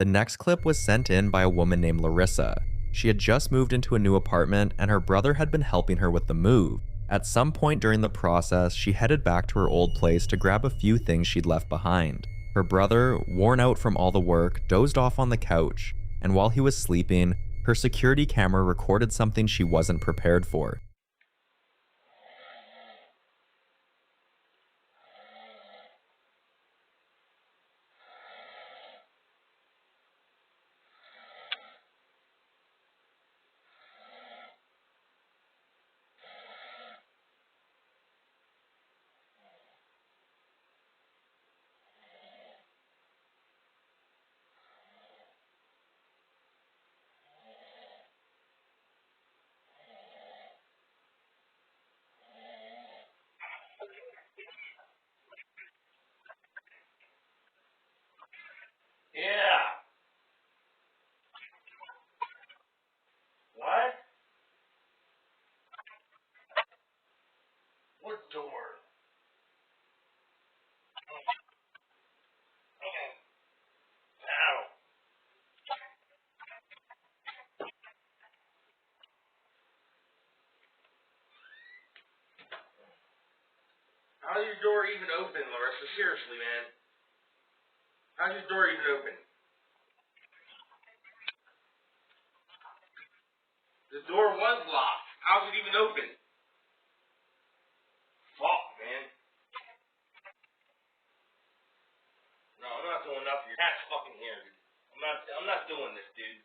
The next clip was sent in by a woman named Larissa. She had just moved into a new apartment and her brother had been helping her with the move. At some point during the process, she headed back to her old place to grab a few things she'd left behind. Her brother, worn out from all the work, dozed off on the couch, and while he was sleeping, her security camera recorded something she wasn't prepared for. Yeah. What? What door? Ow. How's your door even open, Larissa? Seriously, man. How's your door even open? The door was locked. How's it even open? Fuck, man. No, I'm not doing nothing. Your cat's fucking here, dude. I'm not doing this, dude.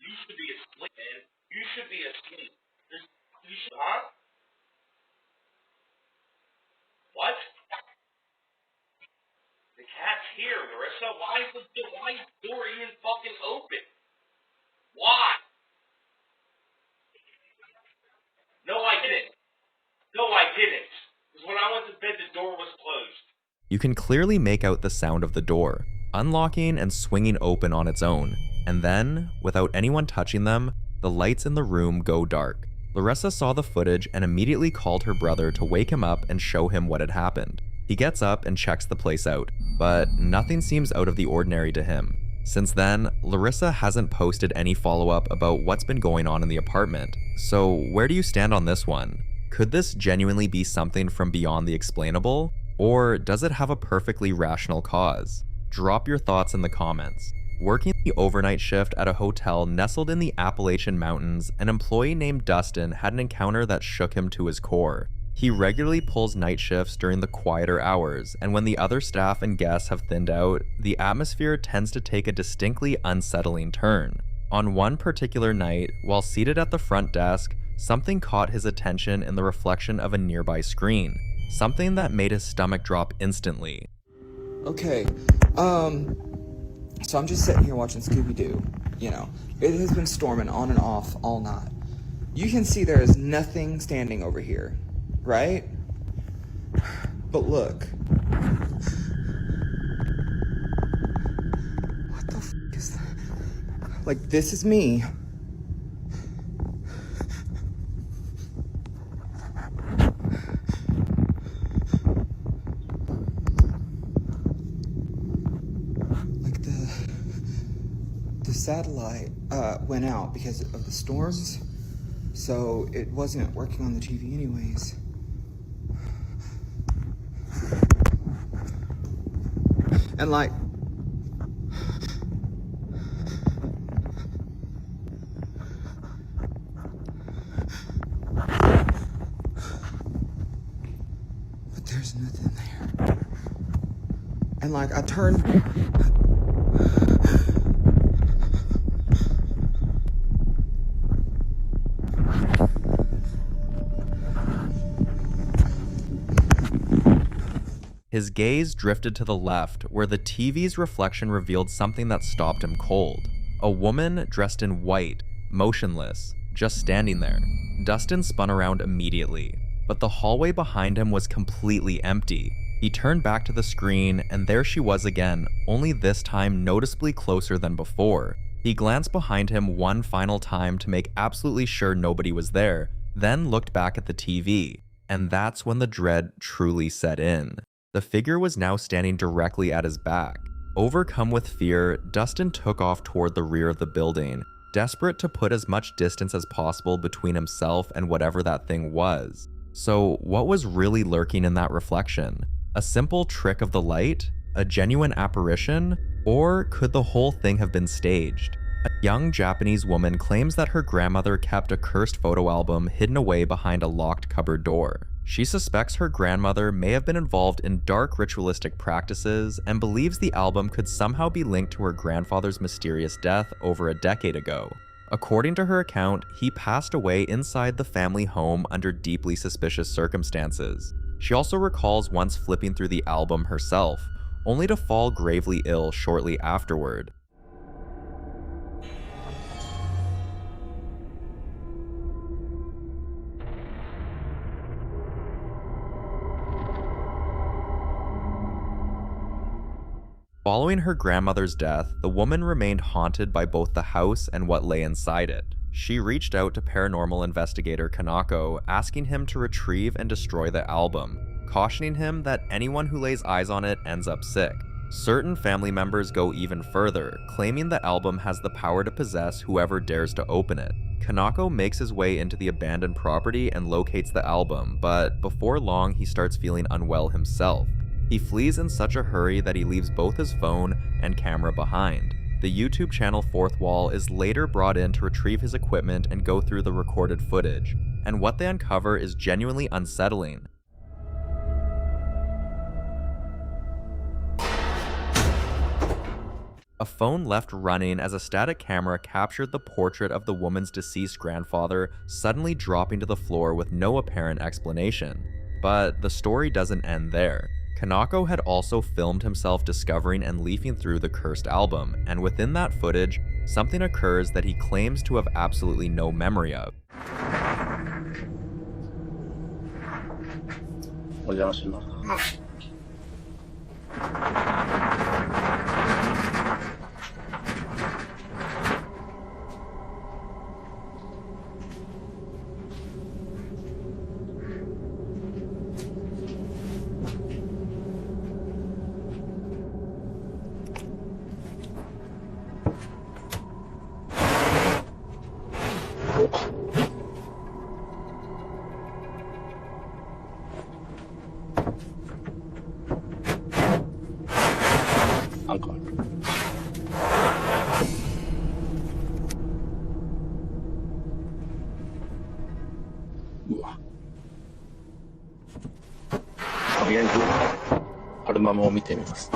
You should be asleep, man. You should be asleep. You should, huh? What? The cat's here, Larissa. Why is the door even fucking open? Why? No, I didn't. No, I didn't. Because when I went to bed, the door was closed. You can clearly make out the sound of the door, unlocking and swinging open on its own, and then, without anyone touching them, the lights in the room go dark. Larissa saw the footage and immediately called her brother to wake him up and show him what had happened. He gets up and checks the place out, but nothing seems out of the ordinary to him. Since then, Larissa hasn't posted any follow-up about what's been going on in the apartment. So where do you stand on this one? Could this genuinely be something from beyond the explainable? Or does it have a perfectly rational cause? Drop your thoughts in the comments. Working the overnight shift at a hotel nestled in the Appalachian Mountains, an employee named Dustin had an encounter that shook him to his core. He regularly pulls night shifts during the quieter hours, and when the other staff and guests have thinned out, the atmosphere tends to take a distinctly unsettling turn. On one particular night, while seated at the front desk, something caught his attention in the reflection of a nearby screen, something that made his stomach drop instantly. Okay, so I'm just sitting here watching Scooby-Doo, you know. It has been storming on and off all night. You can see there is nothing standing over here, right? But look. What the f*** is that? Like, this is me. The satellite went out because of the storms, so it wasn't working on the TV anyways. And like, but there's nothing there. And like, I turned. His gaze drifted to the left, where the TV's reflection revealed something that stopped him cold. A woman dressed in white, motionless, just standing there. Dustin spun around immediately, but the hallway behind him was completely empty. He turned back to the screen, and there she was again, only this time noticeably closer than before. He glanced behind him one final time to make absolutely sure nobody was there, then looked back at the TV, and that's when the dread truly set in. The figure was now standing directly at his back. Overcome with fear, Dustin took off toward the rear of the building, desperate to put as much distance as possible between himself and whatever that thing was. So what was really lurking in that reflection? A simple trick of the light? A genuine apparition? Or could the whole thing have been staged? A young Japanese woman claims that her grandmother kept a cursed photo album hidden away behind a locked cupboard door. She suspects her grandmother may have been involved in dark ritualistic practices and believes the album could somehow be linked to her grandfather's mysterious death over a decade ago. According to her account, he passed away inside the family home under deeply suspicious circumstances. She also recalls once flipping through the album herself, only to fall gravely ill shortly afterward. Following her grandmother's death, the woman remained haunted by both the house and what lay inside it. She reached out to paranormal investigator Kanako, asking him to retrieve and destroy the album, cautioning him that anyone who lays eyes on it ends up sick. Certain family members go even further, claiming the album has the power to possess whoever dares to open it. Kanako makes his way into the abandoned property and locates the album, but before long he starts feeling unwell himself. He flees in such a hurry that he leaves both his phone and camera behind. The YouTube channel Fourth Wall is later brought in to retrieve his equipment and go through the recorded footage, and what they uncover is genuinely unsettling. A phone left running as a static camera captured the portrait of the woman's deceased grandfather suddenly dropping to the floor with no apparent explanation. But the story doesn't end there. Kanako had also filmed himself discovering and leafing through the cursed album, and within that footage, something occurs that he claims to have absolutely no memory of. お邪魔します。なんかうわとりあえずアルバムを見てみます。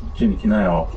こっちに来なよ。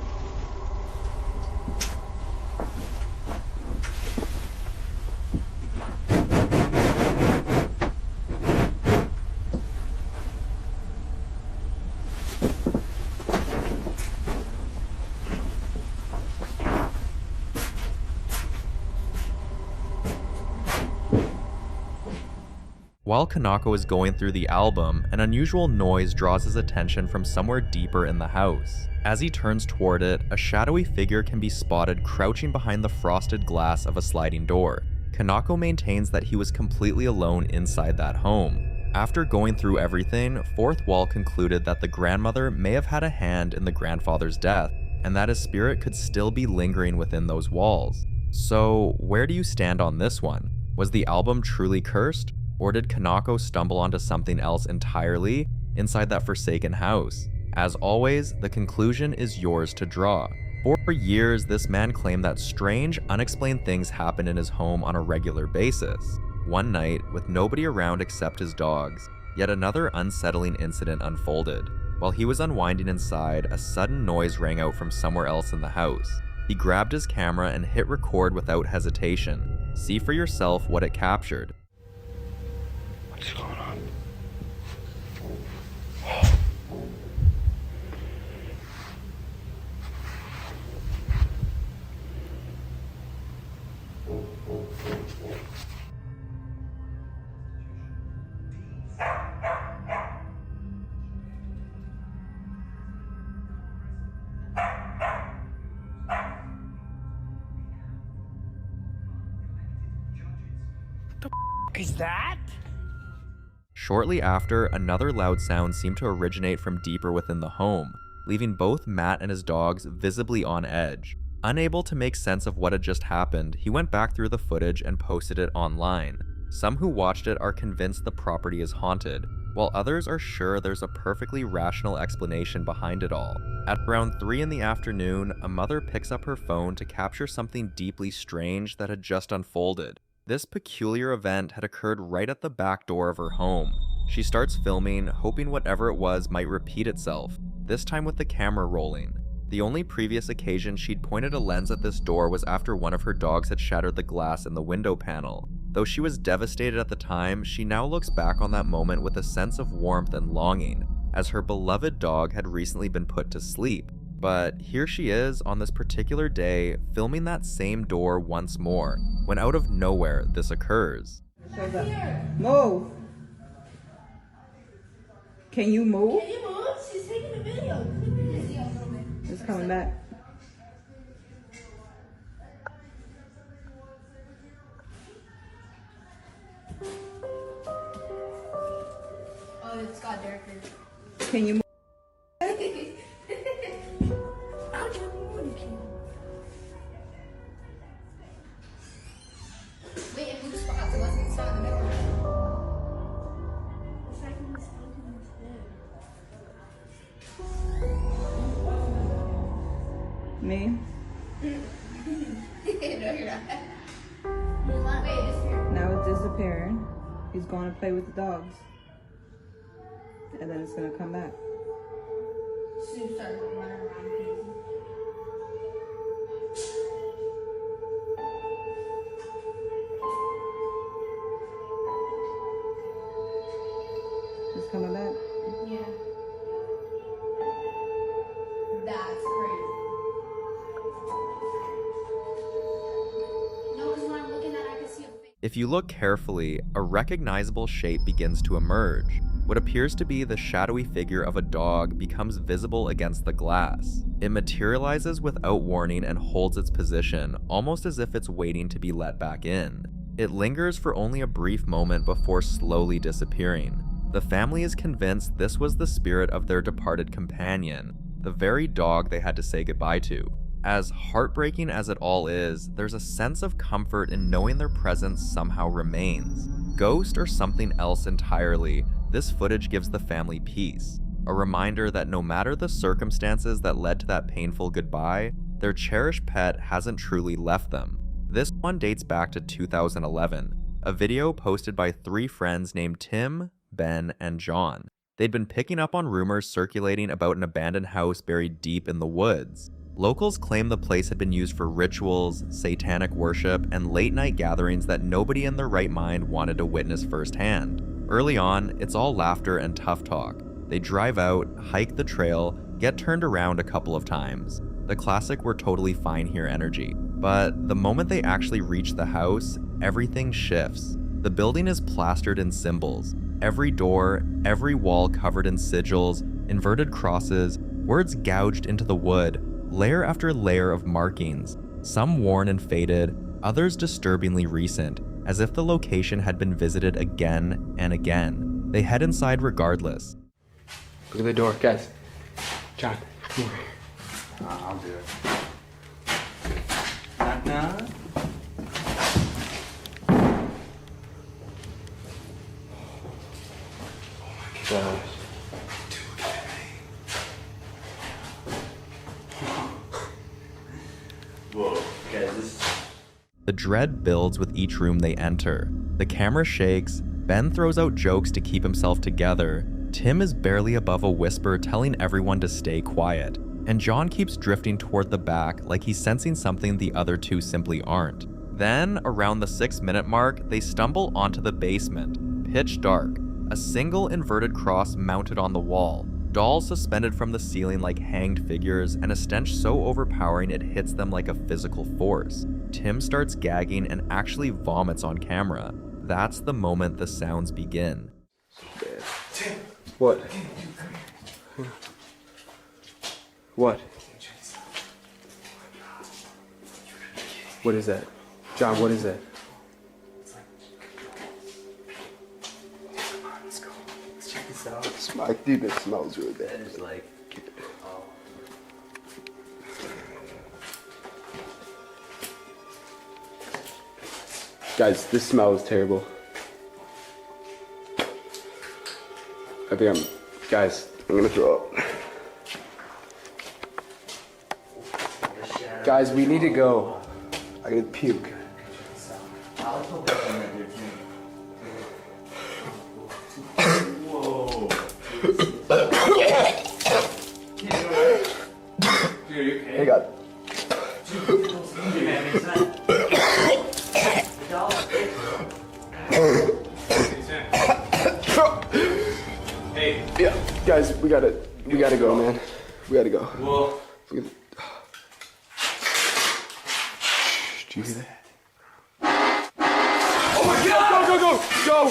While Kanako is going through the album, an unusual noise draws his attention from somewhere deeper in the house. As he turns toward it, a shadowy figure can be spotted crouching behind the frosted glass of a sliding door. Kanako maintains that he was completely alone inside that home. After going through everything, Fourth Wall concluded that the grandmother may have had a hand in the grandfather's death, and that his spirit could still be lingering within those walls. So, where do you stand on this one? Was the album truly cursed? Or did Kanako stumble onto something else entirely inside that forsaken house? As always, the conclusion is yours to draw. For years, this man claimed that strange, unexplained things happened in his home on a regular basis. One night, with nobody around except his dogs, yet another unsettling incident unfolded. While he was unwinding inside, a sudden noise rang out from somewhere else in the house. He grabbed his camera and hit record without hesitation. See for yourself what it captured. What's going on? Is that? Shortly after, another loud sound seemed to originate from deeper within the home, leaving both Matt and his dogs visibly on edge. Unable to make sense of what had just happened, he went back through the footage and posted it online. Some who watched it are convinced the property is haunted, while others are sure there's a perfectly rational explanation behind it all. At around 3 in the afternoon, a mother picks up her phone to capture something deeply strange that had just unfolded. This peculiar event had occurred right at the back door of her home. She starts filming, hoping whatever it was might repeat itself, this time with the camera rolling. The only previous occasion she'd pointed a lens at this door was after one of her dogs had shattered the glass in the window panel. Though she was devastated at the time, she now looks back on that moment with a sense of warmth and longing, as her beloved dog had recently been put to sleep. But here she is on this particular day, filming that same door once more, when out of nowhere this occurs. Move. Can you move? Can you move? She's taking a video. It's coming back. Oh, it's got darker. Can you move? Wait, it moves spots. It wasn't stuck in the middle. The second was stuck in his head. Me? No, you're not. Wait, it disappeared. Now it's disappearing. He's going to play with the dogs. And then it's going to come back. Sue started running around crazy. It's coming back. Yeah. That's crazy. No, because when I'm looking at it, I can see a face. If you look carefully, a recognizable shape begins to emerge. What appears to be the shadowy figure of a dog becomes visible against the glass. It materializes without warning and holds its position, almost as if it's waiting to be let back in. It lingers for only a brief moment before slowly disappearing. The family is convinced this was the spirit of their departed companion, the very dog they had to say goodbye to. As heartbreaking as it all is, there's a sense of comfort in knowing their presence somehow remains. Ghost or something else entirely, this footage gives the family peace. A reminder that no matter the circumstances that led to that painful goodbye, their cherished pet hasn't truly left them. This one dates back to 2011, a video posted by 3 friends named Tim, Ben, and John. They'd been picking up on rumors circulating about an abandoned house buried deep in the woods. Locals claim the place had been used for rituals, satanic worship, and late-night gatherings that nobody in their right mind wanted to witness firsthand. Early on, it's all laughter and tough talk. They drive out, hike the trail, get turned around a couple of times. The classic "we're totally fine here" energy. But the moment they actually reach the house, everything shifts. The building is plastered in symbols. Every door, every wall covered in sigils, inverted crosses, words gouged into the wood, layer after layer of markings, some worn and faded, others disturbingly recent, as if the location had been visited again and again. They head inside regardless. Look at the door, guys. John, come over here. I'll do it. Knock, knock. Gosh. Whoa, guys, this. The dread builds with each room they enter. The camera shakes, Ben throws out jokes to keep himself together, Tim is barely above a whisper telling everyone to stay quiet, and John keeps drifting toward the back like he's sensing something the other two simply aren't. Then, around the 6-minute mark, they stumble onto the basement. Pitch dark. A single inverted cross mounted on the wall, dolls suspended from the ceiling like hanged figures, and a stench so overpowering it hits them like a physical force. Tim starts gagging and actually vomits on camera. That's the moment the sounds begin. Tim! What? What? What is that? John, what is that? Let's go. Let's check this out. Mike, dude, it smells really bad. That is like, oh. Guys, this smell is terrible. I think guys, I'm gonna throw up. Guys, we need to go. I gotta puke. Whoa. Hey, God. Hey. Yeah, guys, we gotta go, man. We gotta go. Well. Did you hear that? Oh my God! Go!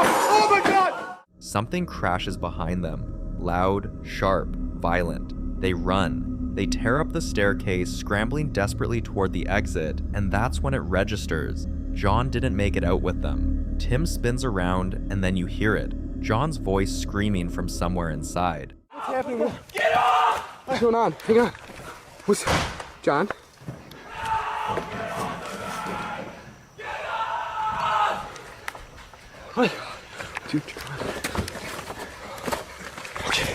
Oh my God! Something crashes behind them. Loud, sharp, violent. They run. They tear up the staircase, scrambling desperately toward the exit, and that's when it registers. John didn't make it out with them. Tim spins around, and then you hear it. John's voice screaming from somewhere inside. What's happening? Get off! What's going on? Hang on. What's... John? What? Dude, okay.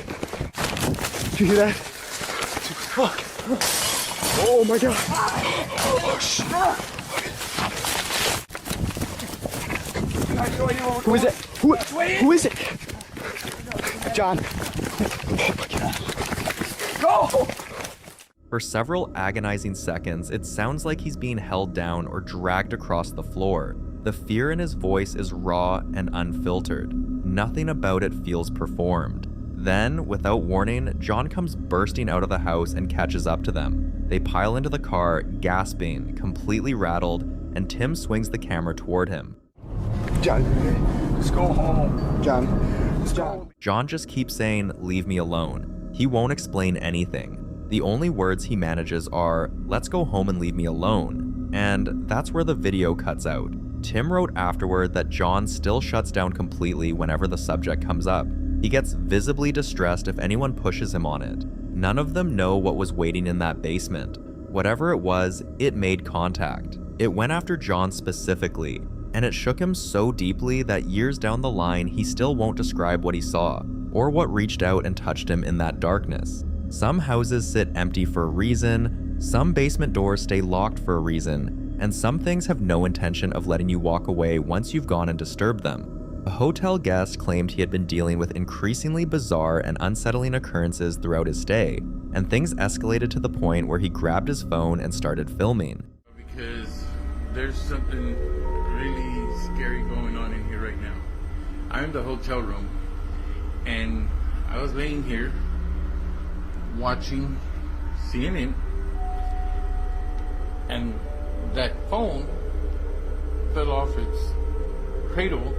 Did you hear that? Dude, fuck. Oh my God. Oh shit. Who is it? Who is it? John. Oh my God. Go! For several agonizing seconds, it sounds like he's being held down or dragged across the floor. The fear in his voice is raw and unfiltered. Nothing about it feels performed. Then, without warning, John comes bursting out of the house and catches up to them. They pile into the car, gasping, completely rattled, and Tim swings the camera toward him. John, let's go home. John. John just keeps saying, "Leave me alone." He won't explain anything. The only words he manages are, "Let's go home and leave me alone." And that's where the video cuts out. Tim wrote afterward that John still shuts down completely whenever the subject comes up. He gets visibly distressed if anyone pushes him on it. None of them know what was waiting in that basement. Whatever it was, it made contact. It went after John specifically, and it shook him so deeply that years down the line he still won't describe what he saw, or what reached out and touched him in that darkness. Some houses sit empty for a reason, some basement doors stay locked for a reason, and some things have no intention of letting you walk away once you've gone and disturbed them. A hotel guest claimed he had been dealing with increasingly bizarre and unsettling occurrences throughout his stay, and things escalated to the point where he grabbed his phone and started filming. Because there's something really scary going on in here right now. I'm in the hotel room, and I was laying here watching CNN, and that phone fell off its cradle.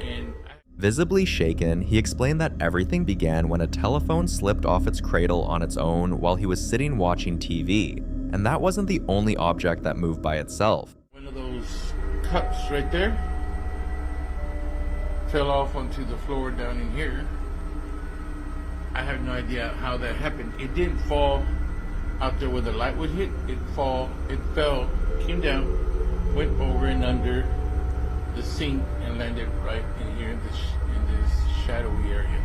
And Visibly shaken, he explained that everything began when a telephone slipped off its cradle on its own while he was sitting watching TV, and that wasn't the only object that moved by itself. one of those cups right there fell off onto the floor down in here. I have no idea how that happened. It didn't fall out there where the light would hit. It fell, came down, went over and under the sink and landed right in here in this shadowy area.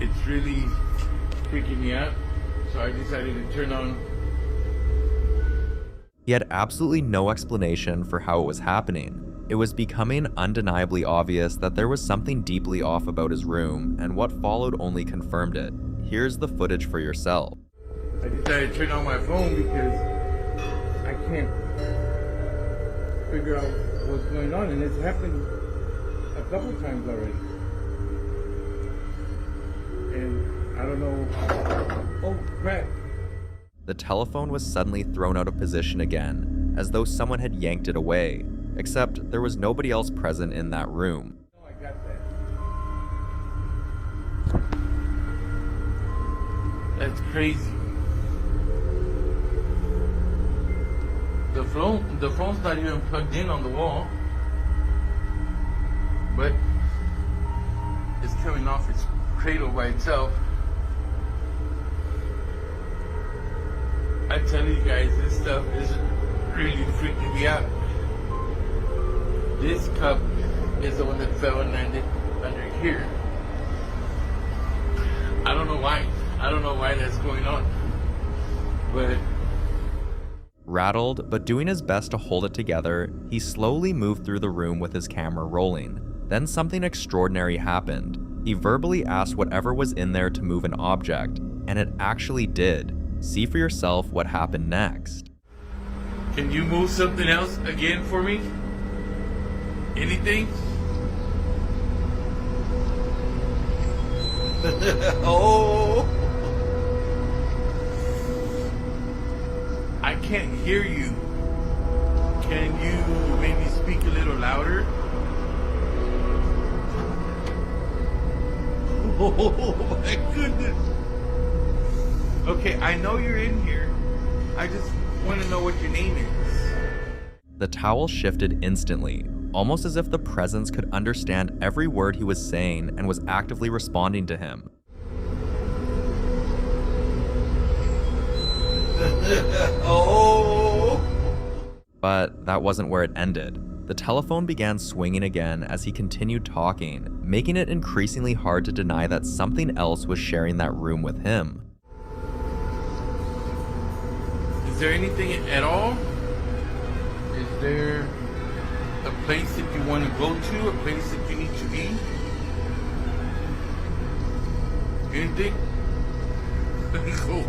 It's really freaking me out, so I decided to turn on. He had absolutely no explanation for how it was happening. It was becoming undeniably obvious that there was something deeply off about his room, and what followed only confirmed it. Here's the footage for yourself. I decided to turn on my phone because I can't figure out what's going on, and it's happened a couple times already. And I don't know. Oh, crap. The telephone was suddenly thrown out of position again, as though someone had yanked it away, except there was nobody else present in that room. Oh, I got that. That's crazy. The phone's not even plugged in on the wall, but it's coming off its cradle by itself. I tell you guys, this stuff is really freaking me out. This cup is the one that fell and landed under here. I don't know why. I don't know why that's going on. But Rattled, but doing his best to hold it together, he slowly moved through the room with his camera rolling. Then something extraordinary happened. He verbally asked whatever was in there to move an object, and it actually did. See for yourself what happened next. can you move something else again for me? Anything? Oh! I can't hear you. Can you maybe speak a little louder? Oh my goodness. Okay, I know you're in here. I just want to know what your name is. The towel shifted instantly, almost as if the presence could understand every word he was saying and was actively responding to him. Oh! But that wasn't where it ended. The telephone began swinging again as he continued talking, making it increasingly hard to deny that something else was sharing that room with him. Is there anything at all? Is there a place that you want to go to? A place that you need to be? Anything? Cool.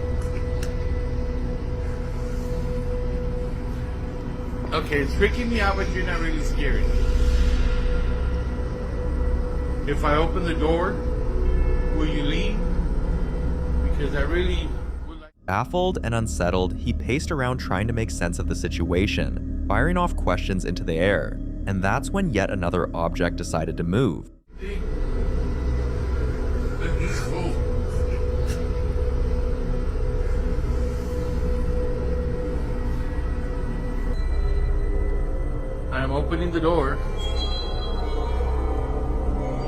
Okay, it's freaking me out, but you're not really scared. If I open the door, will you leave? Because I really would like... Baffled and unsettled, he paced around trying to make sense of the situation, firing off questions into the air, and that's when yet another object decided to move. I'm opening the door.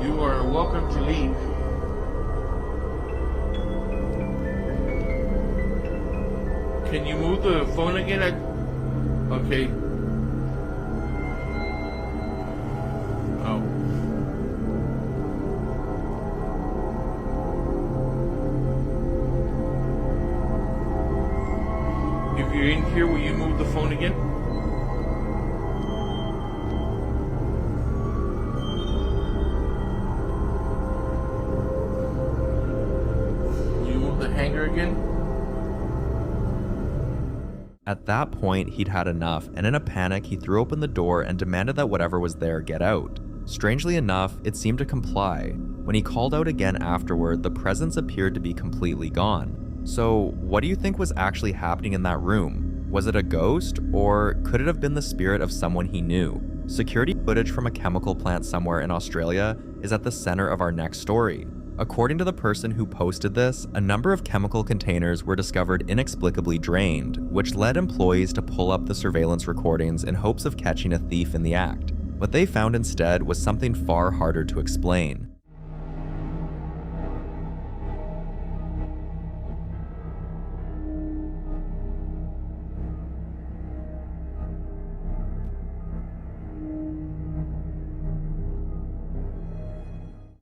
You are welcome to leave. Can you move the phone again? Okay. Oh. If you're in here, will you move the phone again? Hanger again? At that point, he'd had enough, and in a panic, he threw open the door and demanded that whatever was there get out. Strangely enough, it seemed to comply. When he called out again afterward, the presence appeared to be completely gone. So, what do you think was actually happening in that room? Was it a ghost, or could it have been the spirit of someone he knew? Security footage from a chemical plant somewhere in Australia is at the center of our next story. According to the person who posted this, a number of chemical containers were discovered inexplicably drained, which led employees to pull up the surveillance recordings in hopes of catching a thief in the act. What they found instead was something far harder to explain.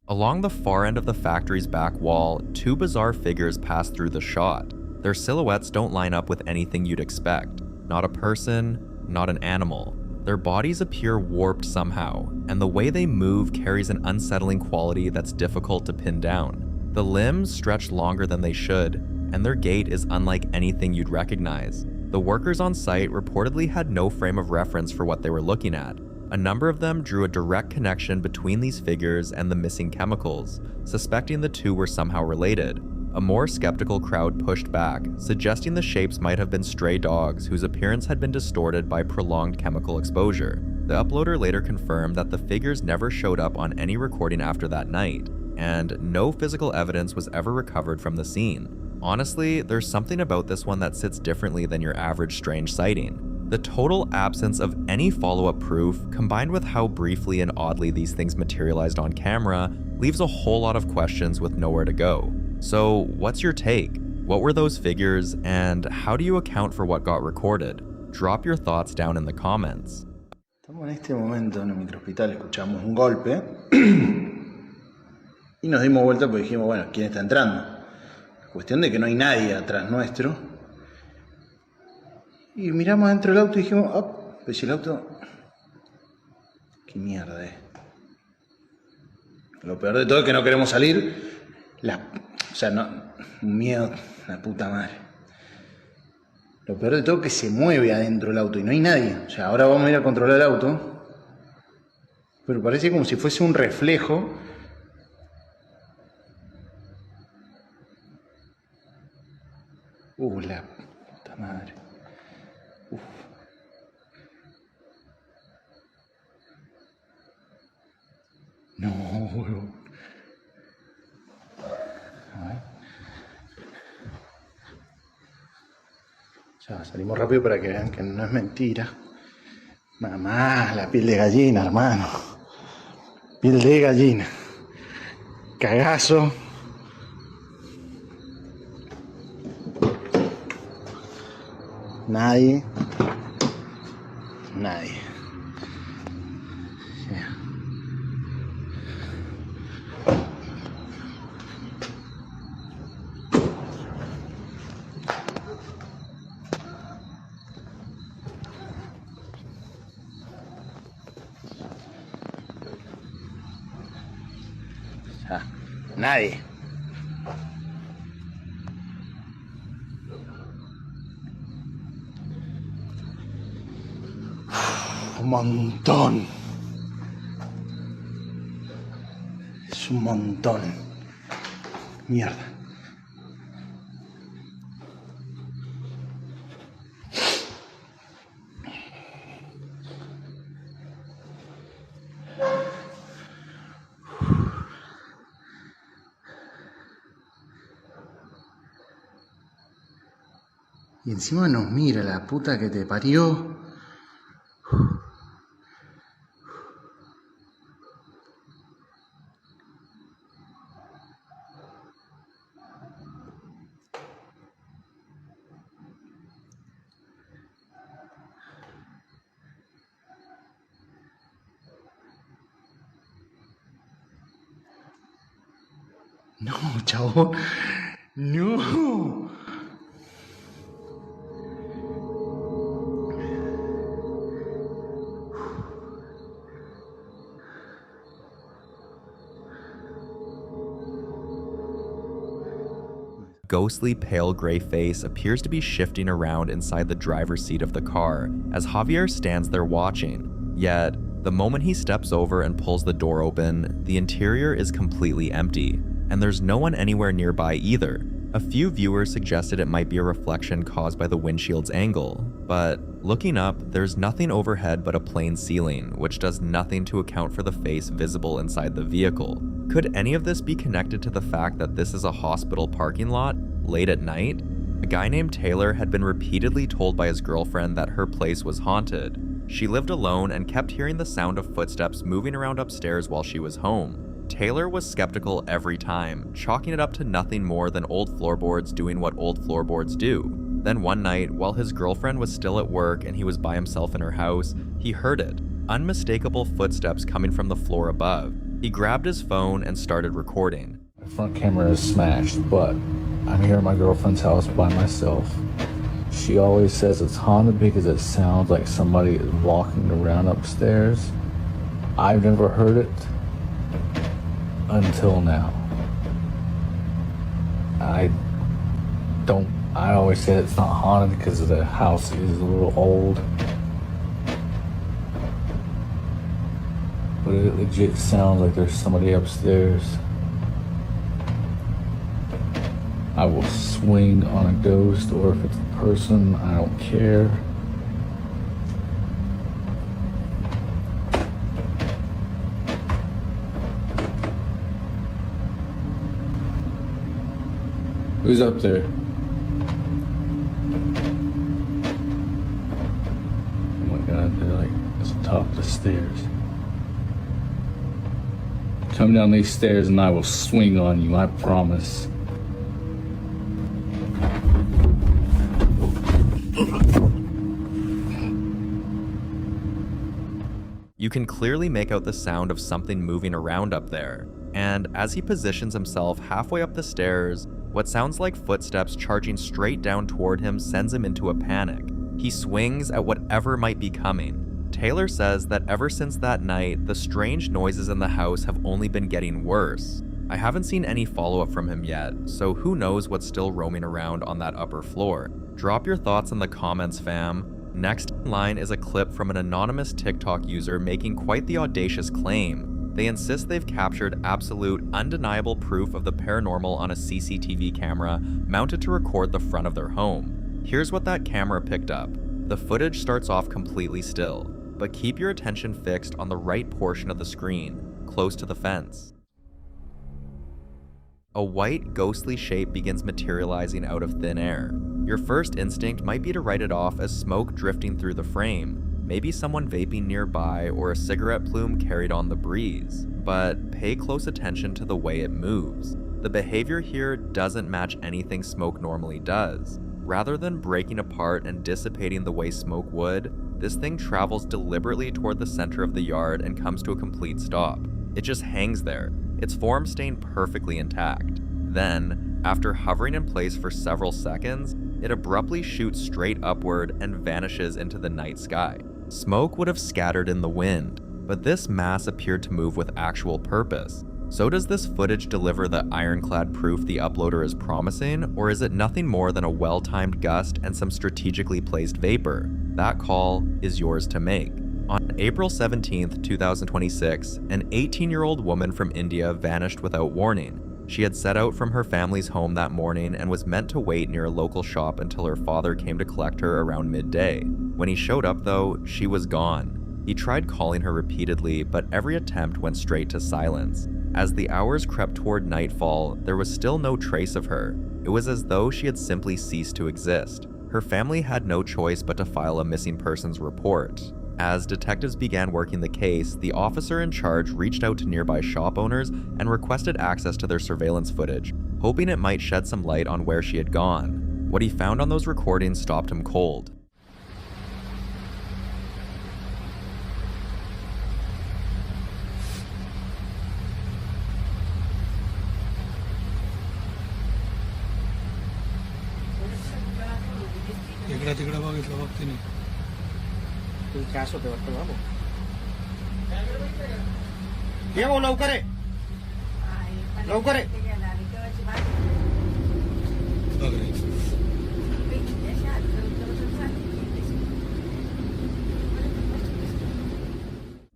Along the far end of the factory's back wall, two bizarre figures pass through the shot. Their silhouettes don't line up with anything you'd expect. Not a person, not an animal. Their bodies appear warped somehow, and the way they move carries an unsettling quality that's difficult to pin down. The limbs stretch longer than they should, and their gait is unlike anything you'd recognize. The workers on site reportedly had no frame of reference for what they were looking at. A number of them drew a direct connection between these figures and the missing chemicals, suspecting the two were somehow related. A more skeptical crowd pushed back, suggesting the shapes might have been stray dogs whose appearance had been distorted by prolonged chemical exposure. The uploader later confirmed that the figures never showed up on any recording after that night, and no physical evidence was ever recovered from the scene. Honestly, there's something about this one that sits differently than your average strange sighting. The total absence of any follow-up proof, combined with how briefly and oddly these things materialized on camera, leaves a whole lot of questions with nowhere to go. So, what's your take? What were those figures, and how do you account for what got recorded? Drop your thoughts down in the comments. Estamos en este momento en el microhospital, escuchamos un golpe y nos dimos vuelta porque dijimos, bueno, ¿quién está entrando? Cuestión de que no hay nadie atrás nuestro. Y miramos dentro del auto y dijimos, oh, pues el auto, qué mierda es. Lo peor de todo es que no queremos salir, un miedo, la puta madre. Lo peor de todo es que se mueve adentro del auto y no hay nadie. O sea, ahora vamos a ir a controlar el auto, pero parece como si fuese un reflejo. La puta madre. No, huevón. A ver. Ya, salimos rápido para que vean que no es mentira. Mamá, la piel de gallina, hermano. Piel de gallina. Cagazo. Nadie. Nadie. Un montón. Es un montón. Mierda. Y encima nos mira la puta que te parió. No, chabón. No. Ghostly pale gray face appears to be shifting around inside the driver's seat of the car as Javier stands there watching. Yet, the moment he steps over and pulls the door open, the interior is completely empty, and there's no one anywhere nearby either. A few viewers suggested it might be a reflection caused by the windshield's angle, but looking up, there's nothing overhead but a plain ceiling, which does nothing to account for the face visible inside the vehicle. Could any of this be connected to the fact that this is a hospital parking lot, late at night? A guy named Taylor had been repeatedly told by his girlfriend that her place was haunted. She lived alone and kept hearing the sound of footsteps moving around upstairs while she was home. Taylor was skeptical every time, chalking it up to nothing more than old floorboards doing what old floorboards do. Then one night, while his girlfriend was still at work and he was by himself in her house, he heard it. Unmistakable footsteps coming from the floor above. He grabbed his phone and started recording. My front camera is smashed, but I'm here at my girlfriend's house by myself. She always says it's haunted because it sounds like somebody is walking around upstairs. I've never heard it until now. I always say it's not haunted because the house is a little old. But it legit sounds like there's somebody upstairs. I will swing on a ghost, or if it's a person, I don't care. Who's up there? Oh my god, they're like at the top of the stairs. Come down these stairs and I will swing on you, I promise. You can clearly make out the sound of something moving around up there, and as he positions himself halfway up the stairs, what sounds like footsteps charging straight down toward him sends him into a panic. He swings at whatever might be coming. Taylor says that ever since that night, the strange noises in the house have only been getting worse. I haven't seen any follow-up from him yet, so who knows what's still roaming around on that upper floor. Drop your thoughts in the comments, fam. Next in line is a clip from an anonymous TikTok user making quite the audacious claim. They insist they've captured absolute, undeniable proof of the paranormal on a CCTV camera mounted to record the front of their home. Here's what that camera picked up. The footage starts off completely still, but keep your attention fixed on the right portion of the screen, close to the fence. A white, ghostly shape begins materializing out of thin air. Your first instinct might be to write it off as smoke drifting through the frame, maybe someone vaping nearby or a cigarette plume carried on the breeze. But pay close attention to the way it moves. The behavior here doesn't match anything smoke normally does. Rather than breaking apart and dissipating the way smoke would, this thing travels deliberately toward the center of the yard and comes to a complete stop. It just hangs there, its form staying perfectly intact. Then, after hovering in place for several seconds, it abruptly shoots straight upward and vanishes into the night sky. Smoke would have scattered in the wind, but this mass appeared to move with actual purpose. So does this footage deliver the ironclad proof the uploader is promising, or is it nothing more than a well-timed gust and some strategically placed vapor? That call is yours to make. On April 17th, 2026, an 18-year-old woman from India vanished without warning. She had set out from her family's home that morning and was meant to wait near a local shop until her father came to collect her around midday. When he showed up though, she was gone. He tried calling her repeatedly, but every attempt went straight to silence. As the hours crept toward nightfall, there was still no trace of her. It was as though she had simply ceased to exist. Her family had no choice but to file a missing persons report. As detectives began working the case, the officer in charge reached out to nearby shop owners and requested access to their surveillance footage, hoping it might shed some light on where she had gone. What he found on those recordings stopped him cold.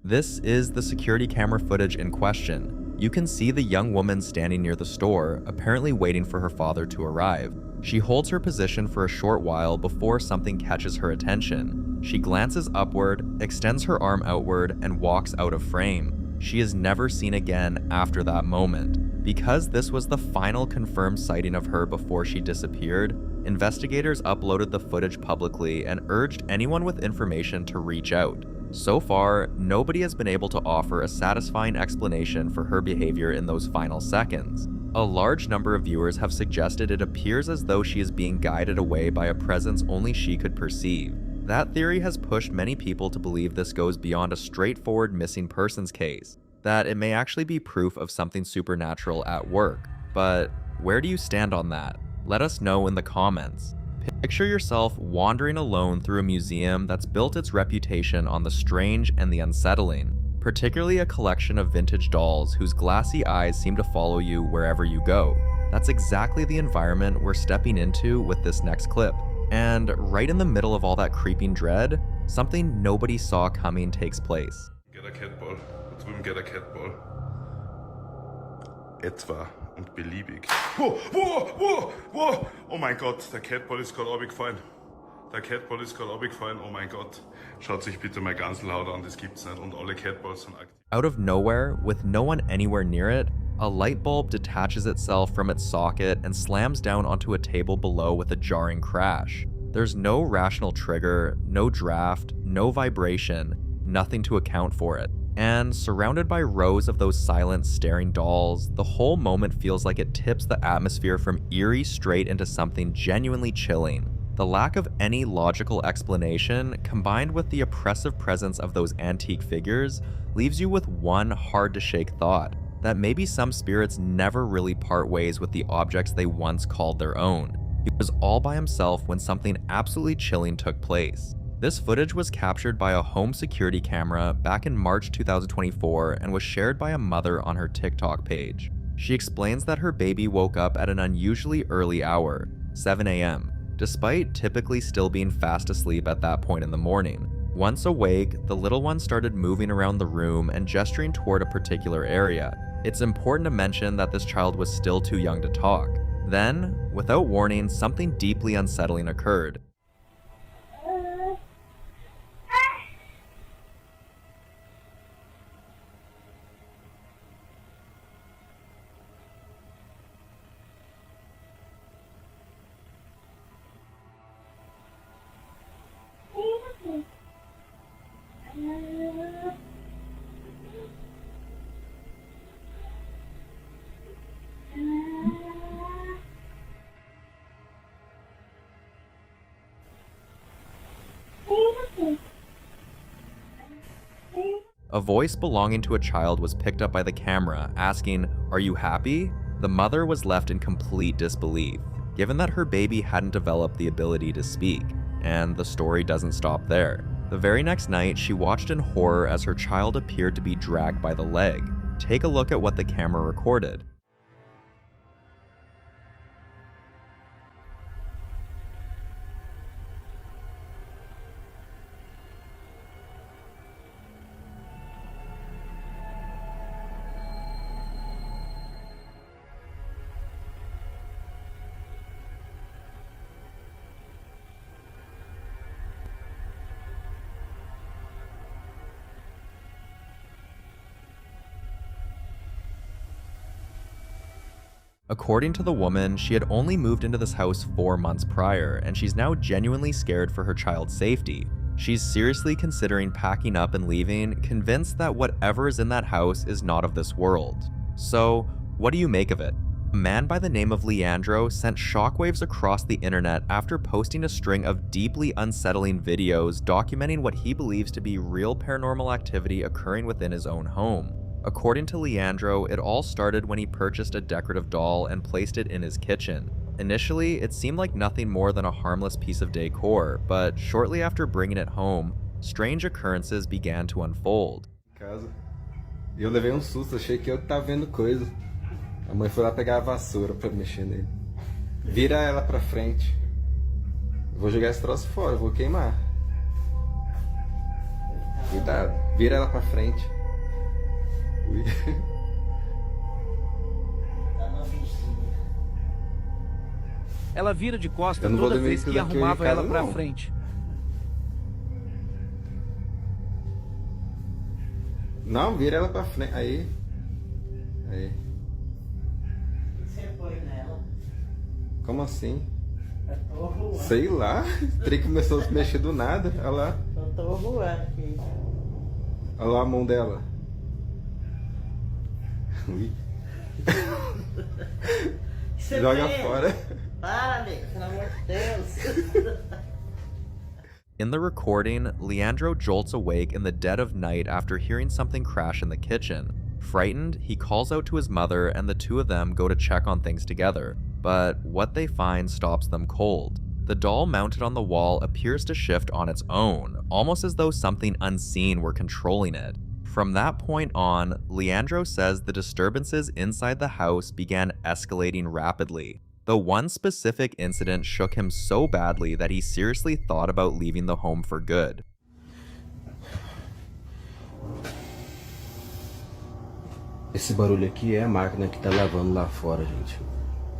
This is the security camera footage in question. You can see the young woman standing near the store, apparently waiting for her father to arrive. She holds her position for a short while before something catches her attention. She glances upward, extends her arm outward, and walks out of frame. She is never seen again after that moment. Because this was the final confirmed sighting of her before she disappeared, investigators uploaded the footage publicly and urged anyone with information to reach out. So far, nobody has been able to offer a satisfying explanation for her behavior in those final seconds. A large number of viewers have suggested it appears as though she is being guided away by a presence only she could perceive. That theory has pushed many people to believe this goes beyond a straightforward missing persons case, that it may actually be proof of something supernatural at work. But where do you stand on that? Let us know in the comments. Picture yourself wandering alone through a museum that's built its reputation on the strange and the unsettling, particularly a collection of vintage dolls whose glassy eyes seem to follow you wherever you go. That's exactly the environment we're stepping into with this next clip. And right in the middle of all that creeping dread, something nobody saw coming takes place. Get a Catball. Da drüben geht a Catball. Etwa und beliebig. Wow! Oh mein Gott, der Catball ist gerade runtergefallen. Der Catball ist gerade runtergefallen, oh mein Gott. Schaut sich bitte mal ganz laut an, das gibt's nicht. Und alle Catballs sind aktiv. Out of nowhere, with no one anywhere near it, a light bulb detaches itself from its socket and slams down onto a table below with a jarring crash. There's no rational trigger, no draft, no vibration, nothing to account for it. And surrounded by rows of those silent, staring dolls, the whole moment feels like it tips the atmosphere from eerie straight into something genuinely chilling. The lack of any logical explanation, combined with the oppressive presence of those antique figures, leaves you with one hard-to-shake thought, that maybe some spirits never really part ways with the objects they once called their own. He was all by himself when something absolutely chilling took place. This footage was captured by a home security camera back in March 2024 and was shared by a mother on her TikTok page. She explains that her baby woke up at an unusually early hour, 7 a.m., despite typically still being fast asleep at that point in the morning. Once awake, the little one started moving around the room and gesturing toward a particular area. It's important to mention that this child was still too young to talk. Then, without warning, something deeply unsettling occurred. A voice belonging to a child was picked up by the camera, asking, "Are you happy?" The mother was left in complete disbelief, given that her baby hadn't developed the ability to speak. And the story doesn't stop there. The very next night, she watched in horror as her child appeared to be dragged by the leg. Take a look at what the camera recorded. According to the woman, she had only moved into this house 4 months prior, and she's now genuinely scared for her child's safety. She's seriously considering packing up and leaving, convinced that whatever is in that house is not of this world. So, what do you make of it? A man by the name of Leandro sent shockwaves across the internet after posting a string of deeply unsettling videos documenting what he believes to be real paranormal activity occurring within his own home. According to Leandro, it all started when he purchased a decorative doll and placed it in his kitchen. Initially, it seemed like nothing more than a harmless piece of decor, but shortly after bringing it home, strange occurrences began to unfold. Casa. E eu levei susto, achei que eu tava vendo coisa. A mãe foi lá pegar a vassoura pra mexer nele. Vira ela pra frente. Eu vou jogar esse troço fora, eu vou queimar. Cuidado, vira ela pra frente. Ui. Ela vira de costas Eu não vou toda dormir vez com que daqui arrumava em casa, ela pra não. frente. Não, vira ela pra frente. Aí. Aí. Você foi nela? Como assim? Eu tô voando. Sei lá. O trem começou a se mexer do nada. Olha lá. Eu tô voando aqui. Olha lá a mão dela. Ui. Você Joga fez? fora. Para, amigo, pelo amor de Deus. In the recording, Leandro jolts awake in the dead of night after hearing something crash in the kitchen. Frightened, he calls out to his mother and the two of them go to check on things together, but what they find stops them cold. The doll mounted on the wall appears to shift on its own, almost as though something unseen were controlling it. From that point on, Leandro says the disturbances inside the house began escalating rapidly. The one specific incident shook him so badly that he seriously thought about leaving the home for good. Esse barulho aqui é a máquina que tá lavando lá fora, gente.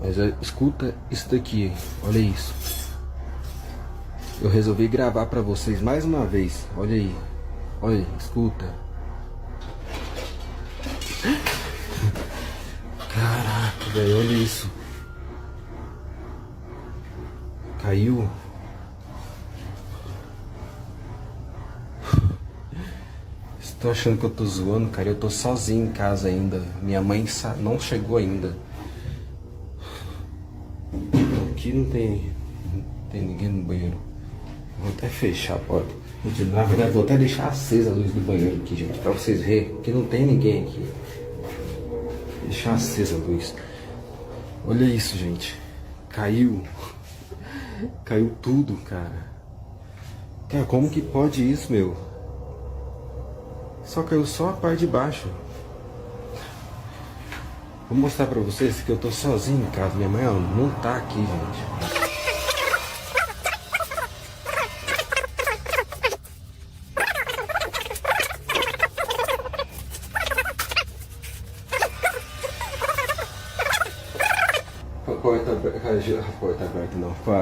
Mas escuta isso daqui, olha isso. Eu resolvi gravar pra vocês mais uma vez. Olha aí. Olha, escuta. Caraca, velho, olha isso. Caiu. Estou achando que eu tô zoando, cara. Eu tô sozinho em casa ainda. Minha mãe não chegou ainda. Aqui não tem ninguém no banheiro. Vou até fechar a porta. Na verdade, vou até deixar acesa a luz do banheiro aqui, gente, pra vocês verem que não tem ninguém aqui. Deixar acesa a luz. Olha isso, gente. Caiu. Caiu tudo, cara. Cara, como que pode isso, meu? Só caiu só a parte de baixo. Vou mostrar pra vocês que eu tô sozinho em casa. Minha mãe não tá aqui, gente. A porta aberta não, com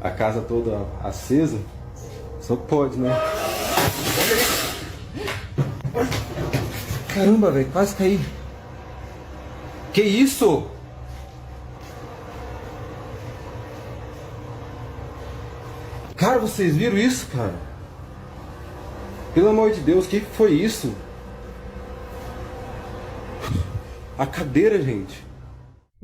a casa toda acesa, só pode, né? Caramba, velho, quase caí. Que isso? Cara, vocês viram isso, cara? Pelo amor de Deus, o que foi isso? A cadeira, gente.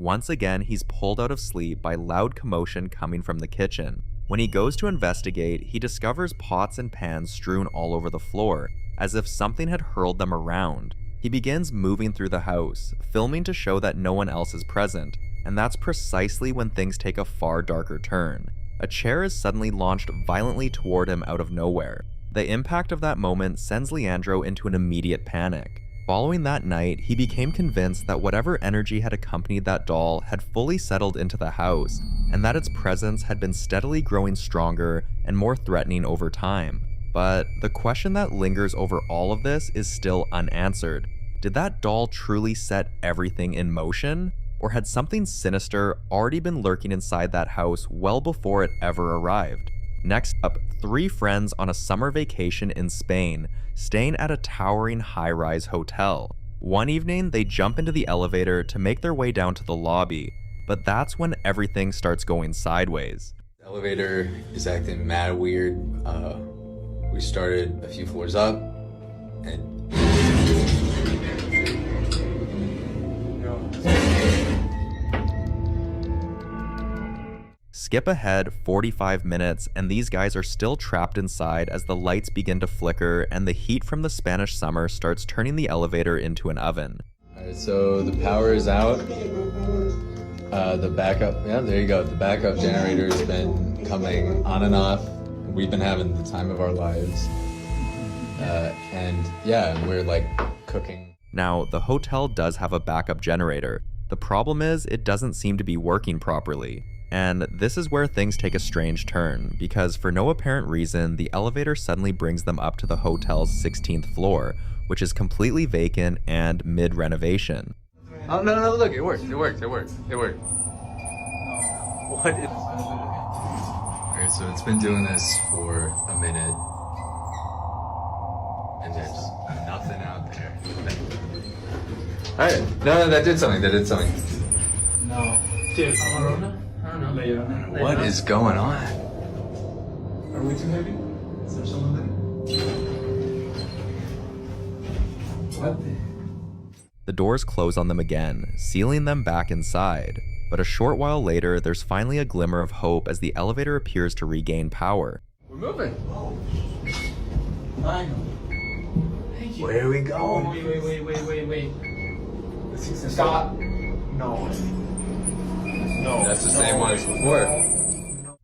Once again, he's pulled out of sleep by loud commotion coming from the kitchen. When he goes to investigate, he discovers pots and pans strewn all over the floor, as if something had hurled them around. He begins moving through the house, filming to show that no one else is present, and that's precisely when things take a far darker turn. A chair is suddenly launched violently toward him out of nowhere. The impact of that moment sends Leandro into an immediate panic. Following that night, he became convinced that whatever energy had accompanied that doll had fully settled into the house, and that its presence had been steadily growing stronger and more threatening over time. But the question that lingers over all of this is still unanswered. Did that doll truly set everything in motion? Or had something sinister already been lurking inside that house well before it ever arrived? Next up, three friends on a summer vacation in Spain, staying at a towering high-rise hotel. One evening, they jump into the elevator to make their way down to the lobby, but that's when everything starts going sideways. The elevator is acting mad weird. We started a few floors up, and Skip ahead 45 minutes and these guys are still trapped inside as the lights begin to flicker and the heat from the Spanish summer starts turning the elevator into an oven. Alright, so the power is out. The backup, yeah, there you go. The backup generator has been coming on and off. We've been having the time of our lives. And yeah, we're like cooking. Now, the hotel does have a backup generator. The problem is it doesn't seem to be working properly. And this is where things take a strange turn, because for no apparent reason, the elevator suddenly brings them up to the hotel's 16th floor, which is completely vacant and mid-renovation. Oh, no, look, it worked. What is... Alright, so it's been doing this for a minute. And there's nothing out there. Alright, no, that did something, No. Dude, I don't know. Later. What is going on? Are we too heavy? Is there someone there? What the... The doors close on them again, sealing them back inside. But a short while later, there's finally a glimmer of hope as the elevator appears to regain power. We're moving. Finally. Thank you. Where are we going? Oh, wait. Stop. No. That's the same one as before.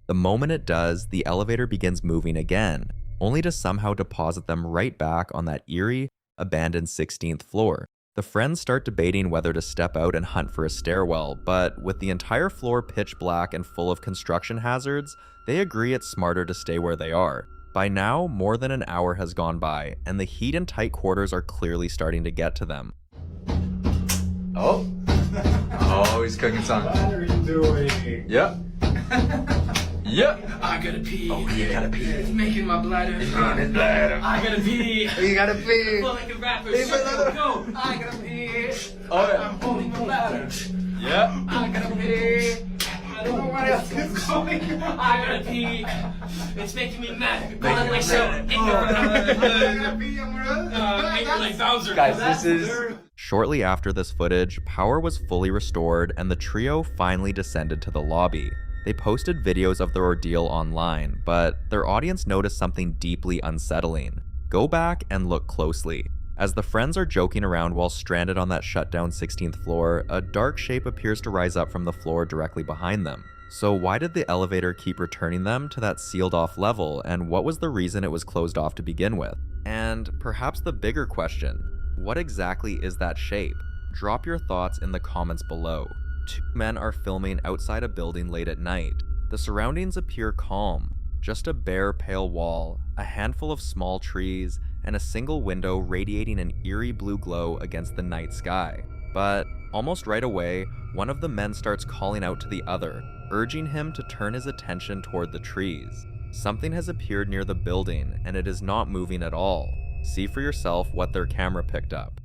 The moment it does, the elevator begins moving again, only to somehow deposit them right back on that eerie, abandoned 16th floor. The friends start debating whether to step out and hunt for a stairwell, but with the entire floor pitch black and full of construction hazards, they agree it's smarter to stay where they are. By now, more than an hour has gone by, and the heat and tight quarters are clearly starting to get to them. Oh, he's cooking something. What are you doing? Yep. Yep. I gotta pee. Oh, you gotta pee. It's making my bladder. It's on his bladder. I gotta pee. You gotta pee. Well, like a rapper. Go. I gotta pee. Oh, yeah. I'm holding my bladder. Yep. I gotta pee. I don't know what else is going. I gotta pee. It's making me mad. Going like so. Angry like Bowser. Guys, this is... Shortly after this footage, power was fully restored and the trio finally descended to the lobby. They posted videos of their ordeal online, but their audience noticed something deeply unsettling. Go back and look closely. As the friends are joking around while stranded on that shutdown 16th floor, a dark shape appears to rise up from the floor directly behind them. So why did the elevator keep returning them to that sealed off level, and what was the reason it was closed off to begin with? And perhaps the bigger question, what exactly is that shape? Drop your thoughts in the comments below. Two men are filming outside a building late at night. The surroundings appear calm. Just a bare, pale wall, a handful of small trees, and a single window radiating an eerie blue glow against the night sky. But almost right away, one of the men starts calling out to the other, urging him to turn his attention toward the trees. Something has appeared near the building, and it is not moving at all. See for yourself what their camera picked up.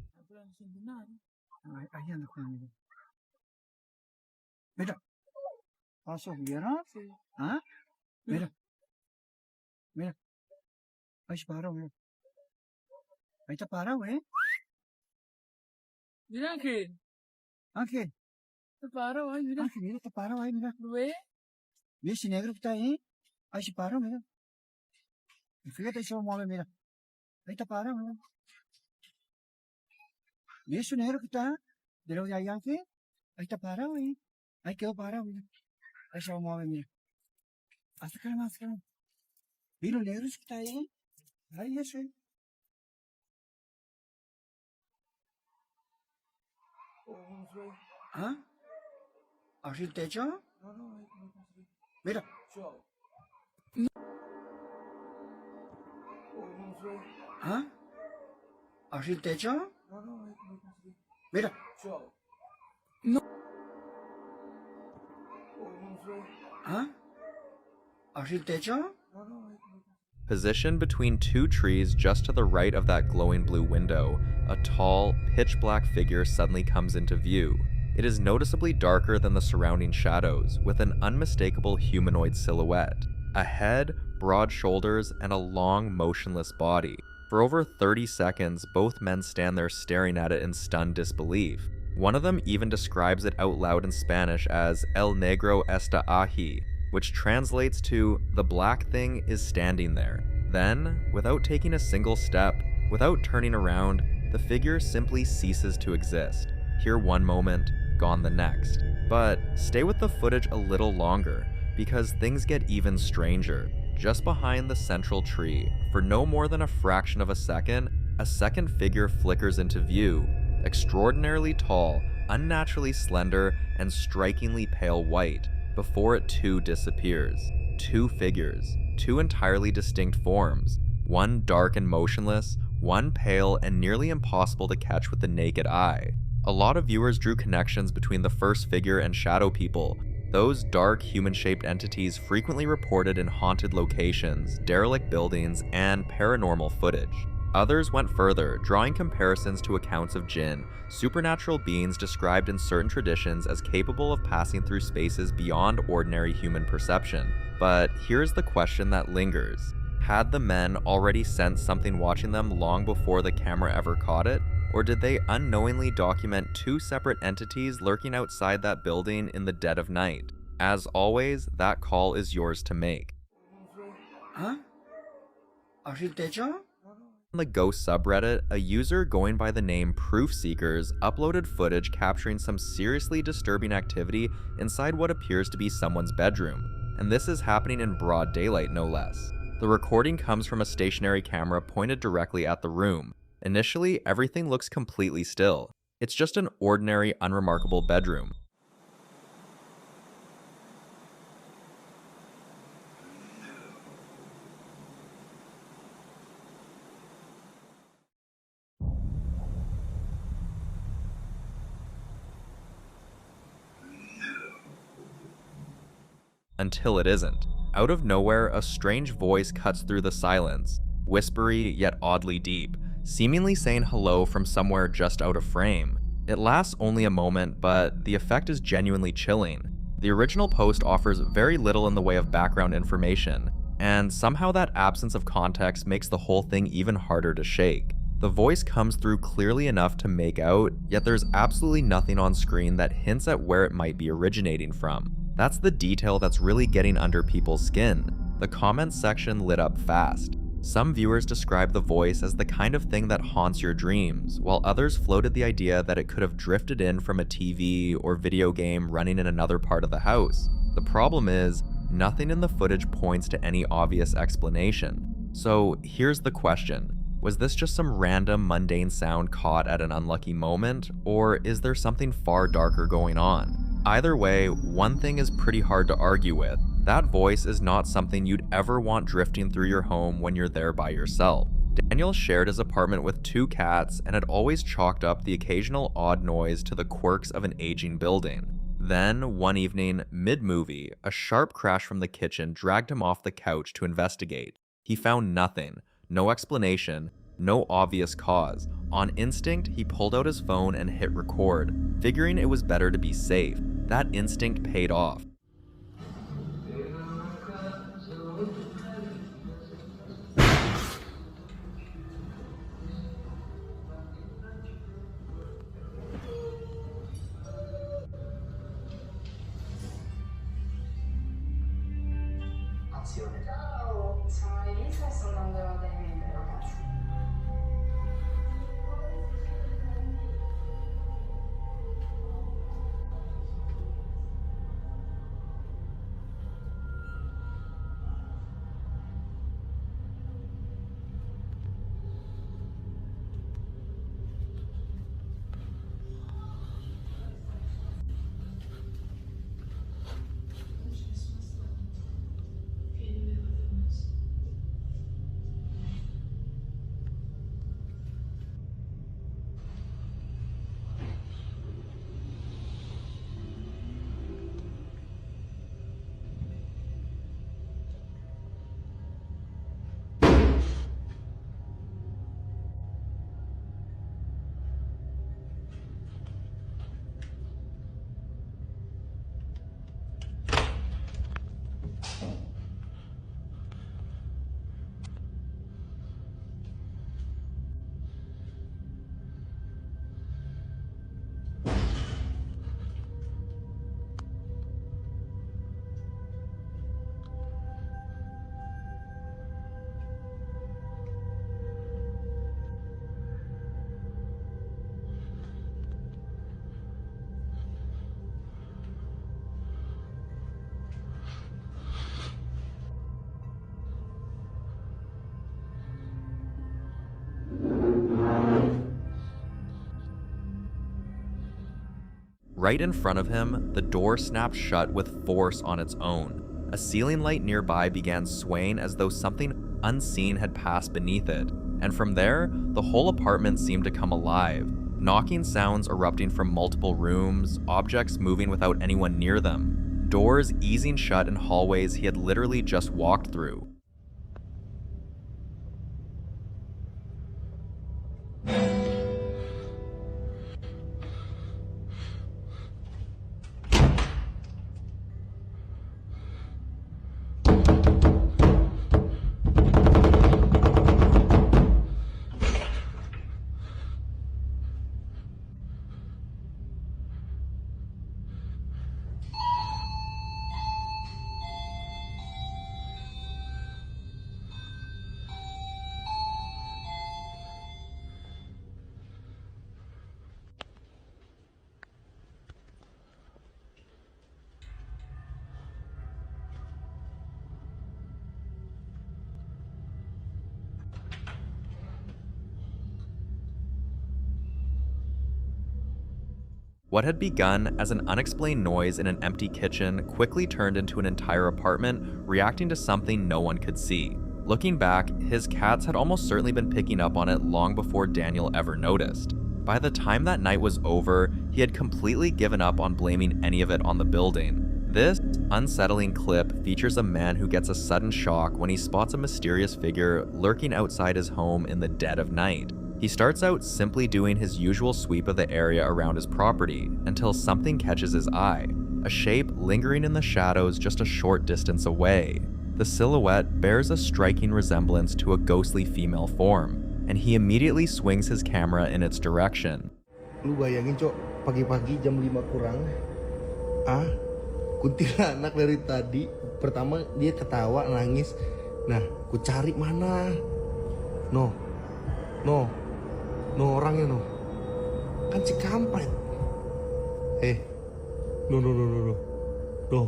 Mira, paso vieron, ¿ah? Mira, ahí se paró, mira, ahí está parado, Mira, Ángel, está parado ahí, mira. Ángel, mira, está parado ahí, mira. ¿Lo ves? Mira ese negro que está ahí se paró, mira. Y fíjate, ahí se va a mover, mira, ahí está parado, mira. Mira ese negro que está de lo de ahí, Ángel, ahí está parado, ahí quedó parado, mira. Ahí se va a mover, mira. Acércale más. Mira los negros que está ahí. Ahí ese. ¿Ah? ¿Así el techo? No. Mira. ¿Ah? ¿Así el techo? No. Mira. ¿Ah? ¿Así el techo? Positioned between two trees just to the right of that glowing blue window, a tall, pitch-black figure suddenly comes into view. It is noticeably darker than the surrounding shadows, with an unmistakable humanoid silhouette. A head, broad shoulders, and a long, motionless body. For over 30 seconds, both men stand there staring at it in stunned disbelief. One of them even describes it out loud in Spanish as El Negro está ahí, which translates to, the black thing is standing there. Then, without taking a single step, without turning around, the figure simply ceases to exist. Here one moment, gone the next. But stay with the footage a little longer, because things get even stranger. Just behind the central tree, for no more than a fraction of a second figure flickers into view. Extraordinarily tall, unnaturally slender, and strikingly pale white, before it too disappears. Two figures, two entirely distinct forms, one dark and motionless, one pale and nearly impossible to catch with the naked eye. A lot of viewers drew connections between the first figure and shadow people, Those dark, human-shaped entities frequently reported in haunted locations, derelict buildings, and paranormal footage. Others went further, drawing comparisons to accounts of jinn, supernatural beings described in certain traditions as capable of passing through spaces beyond ordinary human perception. But here's the question that lingers. Had the men already sensed something watching them long before the camera ever caught it? Or did they unknowingly document two separate entities lurking outside that building in the dead of night? As always, that call is yours to make. Huh? Architecture? On the Ghost subreddit, a user going by the name Proof Seekers uploaded footage capturing some seriously disturbing activity inside what appears to be someone's bedroom, and this is happening in broad daylight no less. The recording comes from a stationary camera pointed directly at the room. Initially, everything looks completely still. It's just an ordinary, unremarkable bedroom. Until it isn't. Out of nowhere, a strange voice cuts through the silence, whispery yet oddly deep, seemingly saying hello from somewhere just out of frame. It lasts only a moment, but the effect is genuinely chilling. The original post offers very little in the way of background information, and somehow that absence of context makes the whole thing even harder to shake. The voice comes through clearly enough to make out, yet there's absolutely nothing on screen that hints at where it might be originating from. That's the detail that's really getting under people's skin. The comments section lit up fast. Some viewers described the voice as the kind of thing that haunts your dreams, while others floated the idea that it could have drifted in from a TV or video game running in another part of the house. The problem is, nothing in the footage points to any obvious explanation. So here's the question. Was this just some random mundane sound caught at an unlucky moment, or is there something far darker going on? Either way, one thing is pretty hard to argue with. That voice is not something you'd ever want drifting through your home when you're there by yourself. Daniel shared his apartment with 2 cats and had always chalked up the occasional odd noise to the quirks of an aging building. Then, one evening, mid-movie, a sharp crash from the kitchen dragged him off the couch to investigate. He found nothing, no explanation, no obvious cause. On instinct, he pulled out his phone and hit record, figuring it was better to be safe. That instinct paid off. Ciao, sono Elisa e sto andando dai miei per la casa. Right in front of him, the door snapped shut with force on its own. A ceiling light nearby began swaying as though something unseen had passed beneath it, and from there, the whole apartment seemed to come alive. Knocking sounds erupting from multiple rooms, objects moving without anyone near them. doors easing shut in hallways he had literally just walked through. What had begun as an unexplained noise in an empty kitchen quickly turned into an entire apartment reacting to something no one could see. Looking back, his cats had almost certainly been picking up on it long before Daniel ever noticed. By the time that night was over, he had completely given up on blaming any of it on the building. This unsettling clip features a man who gets a sudden shock when he spots a mysterious figure lurking outside his home in the dead of night. He starts out simply doing his usual sweep of the area around his property until something catches his eye, a shape lingering in the shadows just a short distance away. The silhouette bears a striking resemblance to a ghostly female form, and he immediately swings his camera in its direction. Lu bayangin, Cok, pagi-pagi jam 5 kurang, kuntilanak dari tadi, pertama dia ketawa, nangis, nah, ku cari mana, no orangnya no, kan si kampret, no,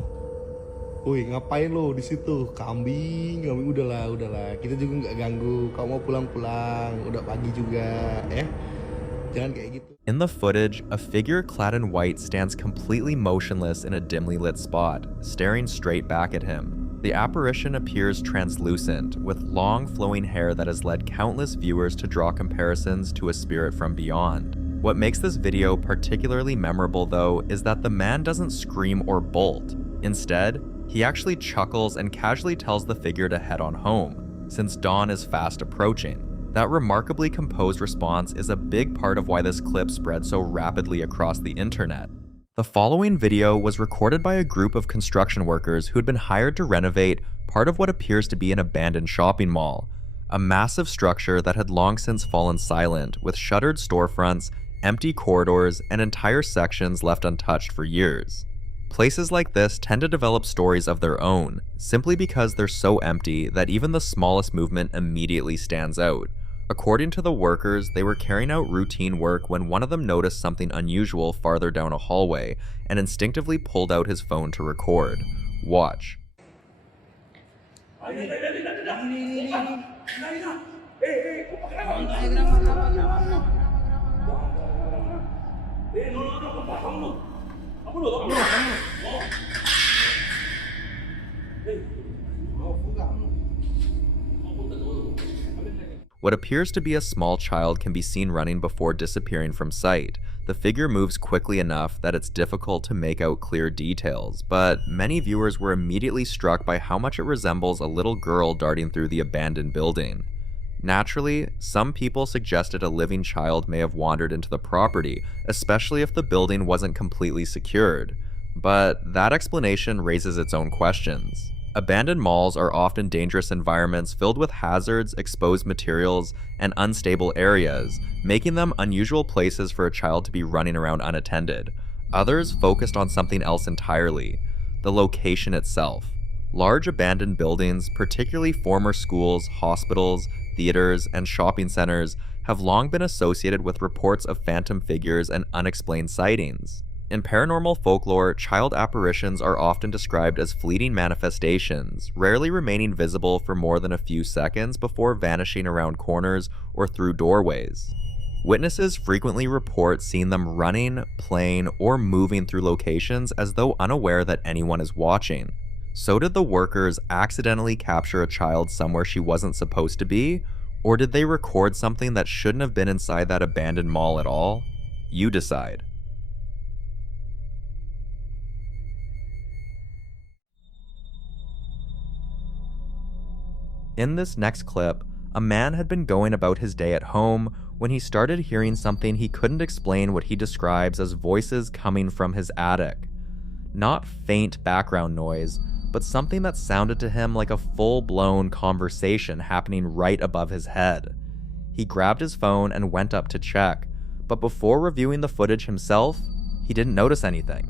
woi ngapain lo di situ, kambing, udahlah, kita juga nggak ganggu, kau mau pulang, udah pagi juga, jangan kayak gitu. In the footage, a figure clad in white stands completely motionless in a dimly lit spot, staring straight back at him. The apparition appears translucent, with long flowing hair that has led countless viewers to draw comparisons to a spirit from beyond. What makes this video particularly memorable though is that the man doesn't scream or bolt. Instead, he actually chuckles and casually tells the figure to head on home, since dawn is fast approaching. That remarkably composed response is a big part of why this clip spread so rapidly across the internet. The following video was recorded by a group of construction workers who had been hired to renovate part of what appears to be an abandoned shopping mall, a massive structure that had long since fallen silent, with shuttered storefronts, empty corridors, and entire sections left untouched for years. Places like this tend to develop stories of their own, simply because they're so empty that even the smallest movement immediately stands out. According to the workers, they were carrying out routine work when one of them noticed something unusual farther down a hallway and instinctively pulled out his phone to record. Watch. What appears to be a small child can be seen running before disappearing from sight. The figure moves quickly enough that it's difficult to make out clear details, but many viewers were immediately struck by how much it resembles a little girl darting through the abandoned building. Naturally, some people suggested a living child may have wandered into the property, especially if the building wasn't completely secured. But that explanation raises its own questions. Abandoned malls are often dangerous environments filled with hazards, exposed materials, and unstable areas, making them unusual places for a child to be running around unattended. Others focused on something else entirely: the location itself. Large abandoned buildings, particularly former schools, hospitals, theaters, and shopping centers, have long been associated with reports of phantom figures and unexplained sightings. In paranormal folklore, child apparitions are often described as fleeting manifestations, rarely remaining visible for more than a few seconds before vanishing around corners or through doorways. Witnesses frequently report seeing them running, playing, or moving through locations as though unaware that anyone is watching. So did the workers accidentally capture a child somewhere she wasn't supposed to be? Or did they record something that shouldn't have been inside that abandoned mall at all? You decide. In this next clip, a man had been going about his day at home when he started hearing something he couldn't explain what he describes as voices coming from his attic. Not faint background noise, but something that sounded to him like a full-blown conversation happening right above his head. He grabbed his phone and went up to check, but before reviewing the footage himself, he didn't notice anything.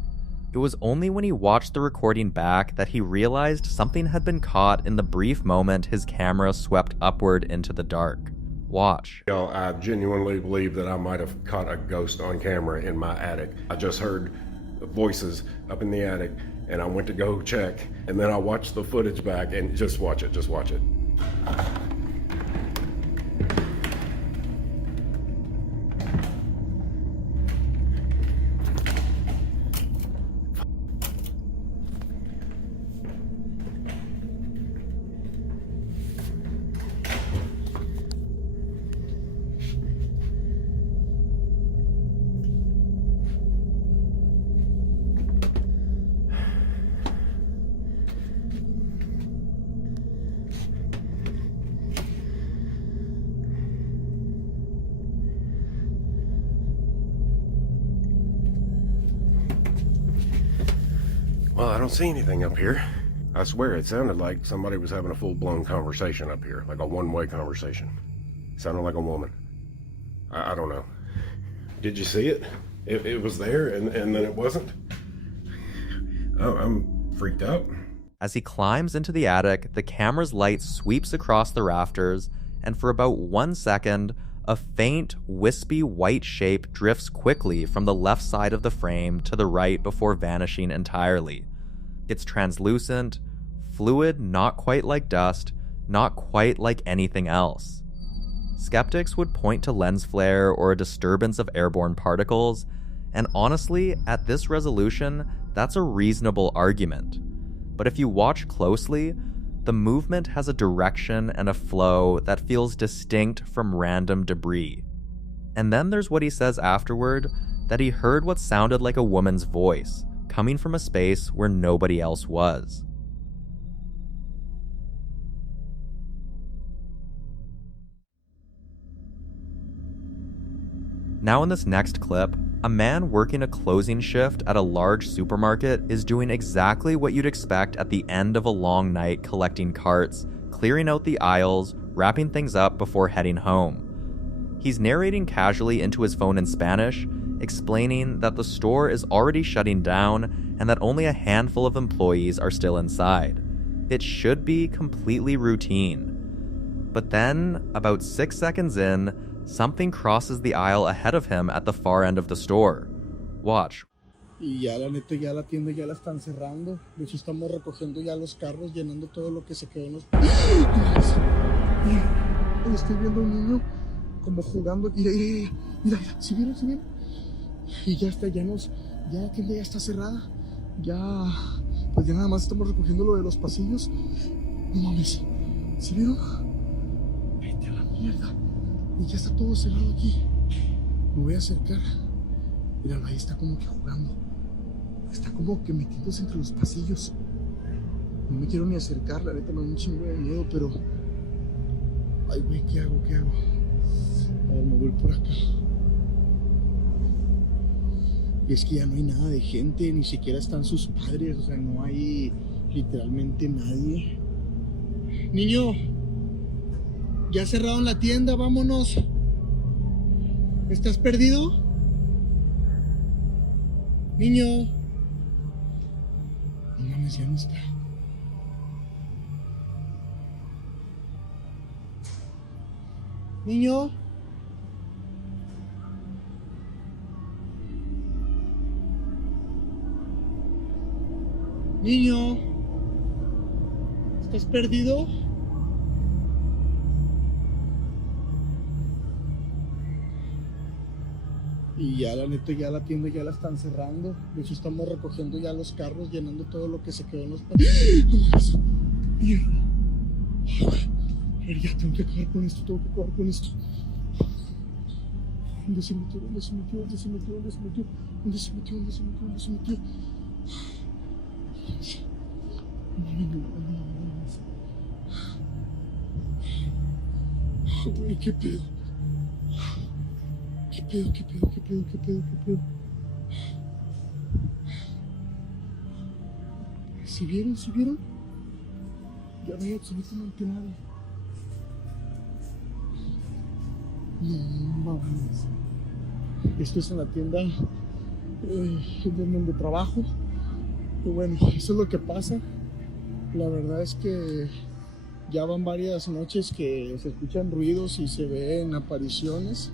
It was only when he watched the recording back that he realized something had been caught in the brief moment his camera swept upward into the dark. Watch. I genuinely believe that I might have caught a ghost on camera in my attic. I just heard voices up in the attic, and I went to go check, and then I watched the footage back, and just watch it. Well, I don't see anything up here. I swear it sounded like somebody was having a full-blown conversation up here, like a one-way conversation. It sounded like a woman. I don't know. Did you see it? It was there and then it wasn't? Oh, I'm freaked out. As he climbs into the attic, the camera's light sweeps across the rafters, and for about 1 second, a faint, wispy white shape drifts quickly from the left side of the frame to the right before vanishing entirely. It's translucent, fluid not quite like dust, not quite like anything else. Skeptics would point to lens flare or a disturbance of airborne particles, and honestly, at this resolution, that's a reasonable argument. But if you watch closely, the movement has a direction and a flow that feels distinct from random debris. And then there's what he says afterward, that he heard what sounded like a woman's voice, coming from a space where nobody else was. Now in this next clip, a man working a closing shift at a large supermarket is doing exactly what you'd expect at the end of a long night collecting carts, clearing out the aisles, wrapping things up before heading home. He's narrating casually into his phone in Spanish, explaining that the store is already shutting down and that only a handful of employees are still inside. It should be completely routine. But then, about 6 seconds in, something crosses the aisle ahead of him at the far end of the store. Watch. Y ya la neta, ya la tienda ya la están cerrando. De hecho, estamos recogiendo ya los carros, llenando todo lo que se quedó en los... Mira, estoy viendo a un niño como jugando. Mira, ¿sí vieron? Y ya está, ya la tienda ya está cerrada. Ya, pues ya nada más estamos recogiendo lo de los pasillos. No mames, ¿sí vieron? Vete a la mierda. Y ya está todo cerrado aquí. Me voy a acercar. Míralo, ahí está como que jugando. Está como que metiéndose entre los pasillos. No me quiero ni acercar, la neta me da un chingo de miedo, pero... Ay, güey, ¿qué hago? A ver, me voy por acá. Y es que ya no hay nada de gente, ni siquiera están sus padres, o sea, no hay literalmente nadie. Niño, ya cerraron la tienda, vámonos. ¿Estás perdido? Niño. No mames, ya no está. Niño. Niño. ¿Estás perdido? Y ya la neta, ya la tienda ya la están cerrando. De hecho, estamos recogiendo ya los carros, llenando todo lo que se quedó en los... ¡Mierda! A ver, ya tengo que acabar con esto, ¿Dónde se metió? Güey, qué pedo. Qué pedo, qué pedo, qué pedo, qué pedo, qué pedo. ¿Sí vieron? ¿Sí vieron? Ya no hay absolutamente nada. No, vamos. Esto es en la tienda donde trabajo. Y bueno, eso es lo que pasa. La verdad es que ya van varias noches que se escuchan ruidos y se ven apariciones.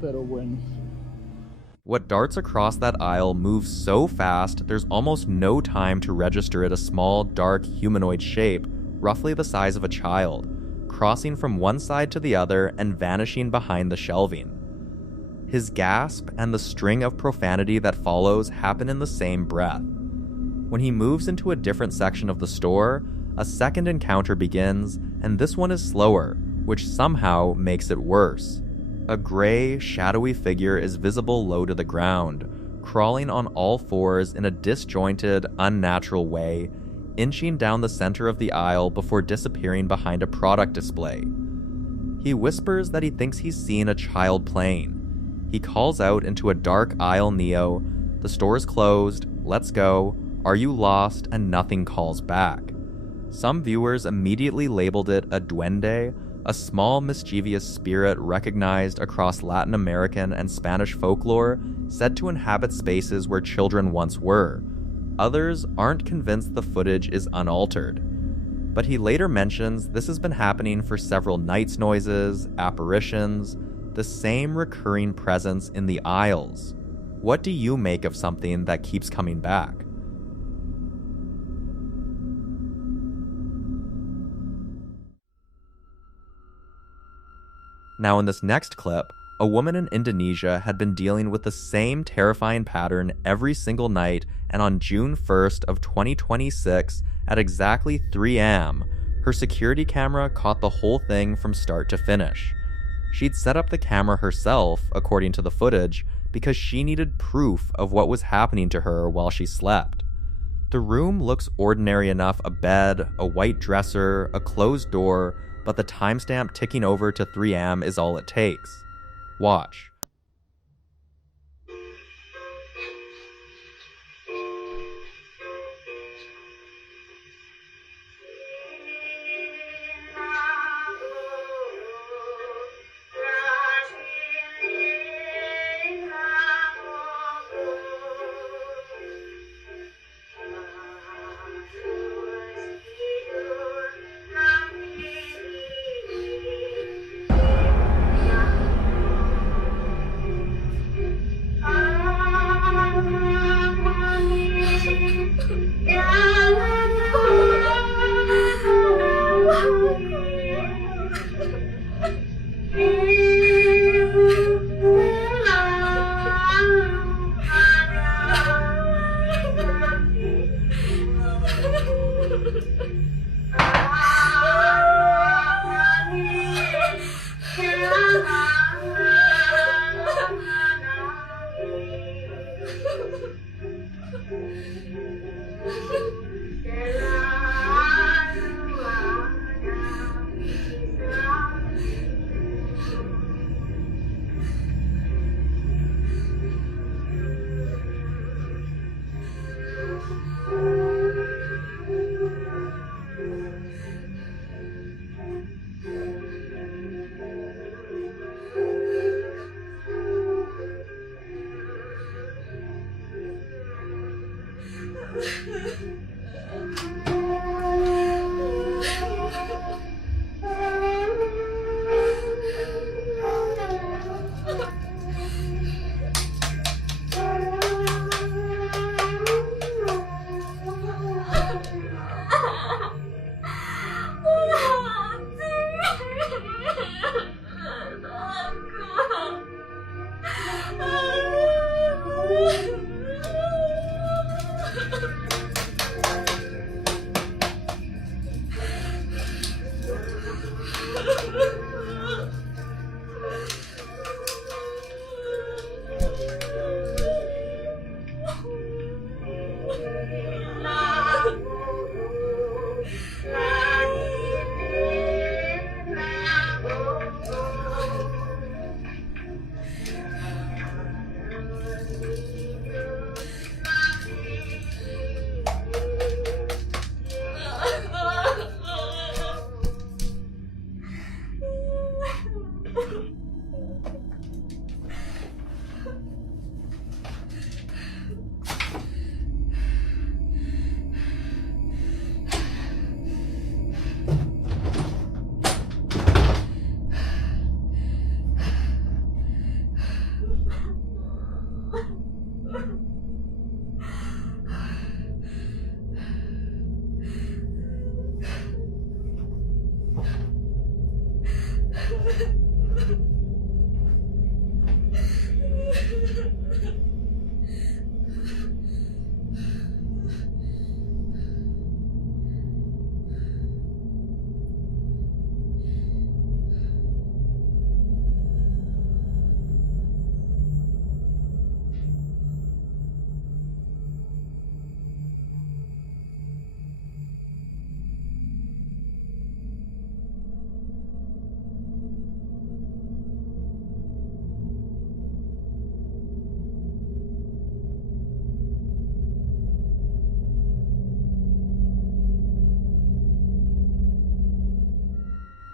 Pero bueno. What darts across that aisle moves so fast, there's almost no time to register it a small, dark, humanoid shape, roughly the size of a child, crossing from one side to the other and vanishing behind the shelving. His gasp and the string of profanity that follows happen in the same breath. When he moves into a different section of the store, a second encounter begins, and this one is slower, which somehow makes it worse. A gray, shadowy figure is visible low to the ground, crawling on all fours in a disjointed, unnatural way, inching down the center of the aisle before disappearing behind a product display. He whispers that he thinks he's seen a child playing. He calls out into a dark aisle Neo, "The store's closed, let's go, are you lost?" and nothing calls back. Some viewers immediately labeled it a duende, a small mischievous spirit recognized across Latin American and Spanish folklore, said to inhabit spaces where children once were. Others aren't convinced the footage is unaltered. But he later mentions this has been happening for several nights noises, apparitions, the same recurring presence in the aisles. What do you make of something that keeps coming back? Now in this next clip, a woman in Indonesia had been dealing with the same terrifying pattern every single night, and on June 1st of 2026, at exactly 3 a.m., her security camera caught the whole thing from start to finish. She'd set up the camera herself, according to the footage, because she needed proof of what was happening to her while she slept. The room looks ordinary enough: a bed, a white dresser, a closed door, but the timestamp ticking over to 3 a.m. is all it takes. Watch.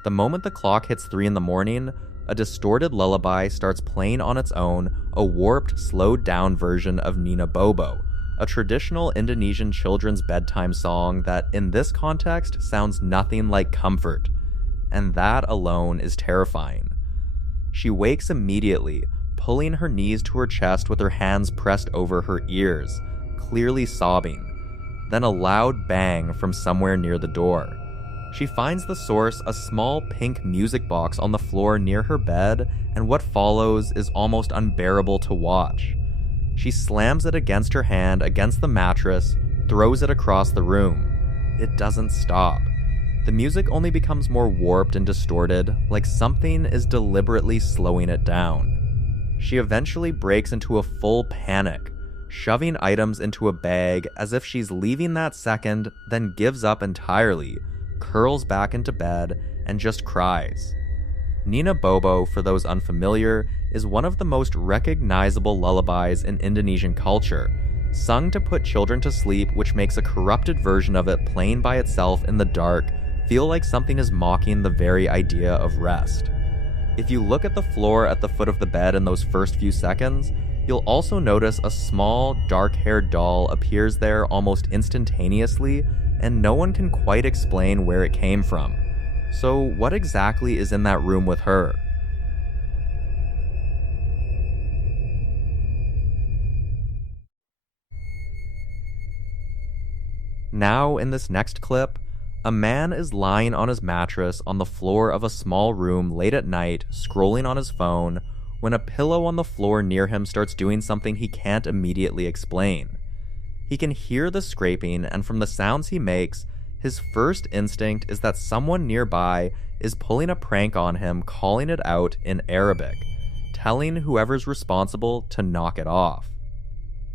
The moment the clock hits 3 in the morning, a distorted lullaby starts playing on its own, a warped, slowed down version of Nina Bobo, a traditional Indonesian children's bedtime song that, in this context, sounds nothing like comfort. And that alone is terrifying. She wakes immediately, pulling her knees to her chest with her hands pressed over her ears, clearly sobbing. Then a loud bang from somewhere near the door. She finds the source, a small pink music box on the floor near her bed, and what follows is almost unbearable to watch. She slams it against her hand, against the mattress, throws it across the room. It doesn't stop. The music only becomes more warped and distorted, like something is deliberately slowing it down. She eventually breaks into a full panic, shoving items into a bag as if she's leaving that second, then gives up entirely, curls back into bed, and just cries. Nina Bobo, for those unfamiliar, is one of the most recognizable lullabies in Indonesian culture, sung to put children to sleep, which makes a corrupted version of it playing by itself in the dark feel like something is mocking the very idea of rest. If you look at the floor at the foot of the bed in those first few seconds, you'll also notice a small, dark-haired doll appears there almost instantaneously, and no one can quite explain where it came from. So what exactly is in that room with her? Now, in this next clip, a man is lying on his mattress on the floor of a small room late at night, scrolling on his phone, when a pillow on the floor near him starts doing something he can't immediately explain. He can hear the scraping, and from the sounds he makes, his first instinct is that someone nearby is pulling a prank on him, calling it out in Arabic, telling whoever's responsible to knock it off.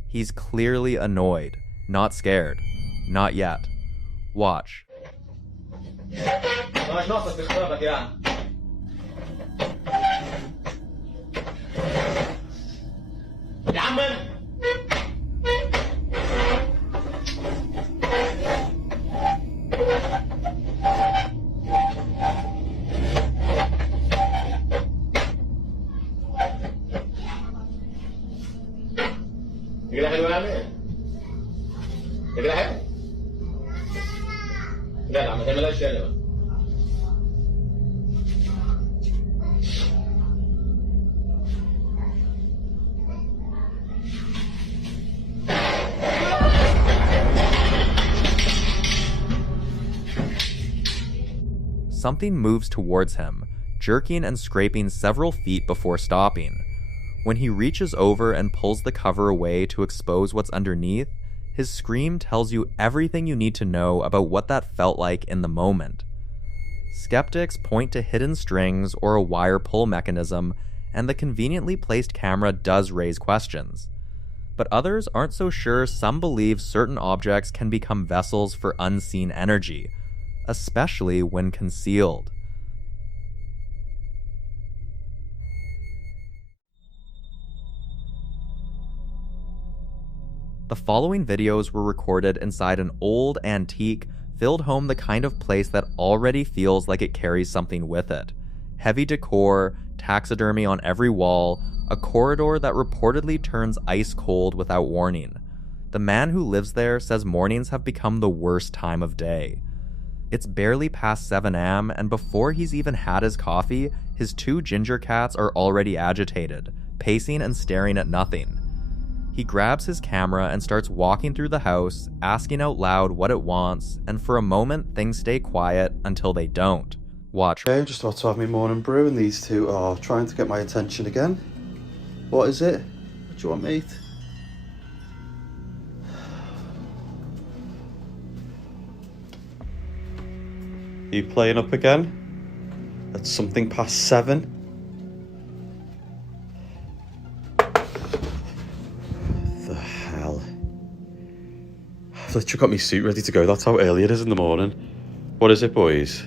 He's clearly annoyed, not scared. Not yet. Watch. Something moves towards him, jerking and scraping several feet before stopping. When he reaches over and pulls the cover away to expose what's underneath, his scream tells you everything you need to know about what that felt like in the moment. Skeptics point to hidden strings or a wire pull mechanism, and the conveniently placed camera does raise questions. But others aren't so sure. Some believe certain objects can become vessels for unseen energy, especially when concealed. The following videos were recorded inside an old antique, filled home the kind of place that already feels like it carries something with it. Heavy decor, taxidermy on every wall, a corridor that reportedly turns ice cold without warning. The man who lives there says mornings have become the worst time of day. It's barely past 7 a.m., and before he's even had his coffee, his 2 ginger cats are already agitated, pacing and staring at nothing. He grabs his camera and starts walking through the house, asking out loud what it wants, and for a moment things stay quiet until they don't. Watch. Okay, I'm just about to have my morning brew and these two are trying to get my attention again. What is it? What do you want, mate? Are you playing up again? At something past 7? The hell? I've literally got my suit ready to go. That's how early it is in the morning. What is it, boys?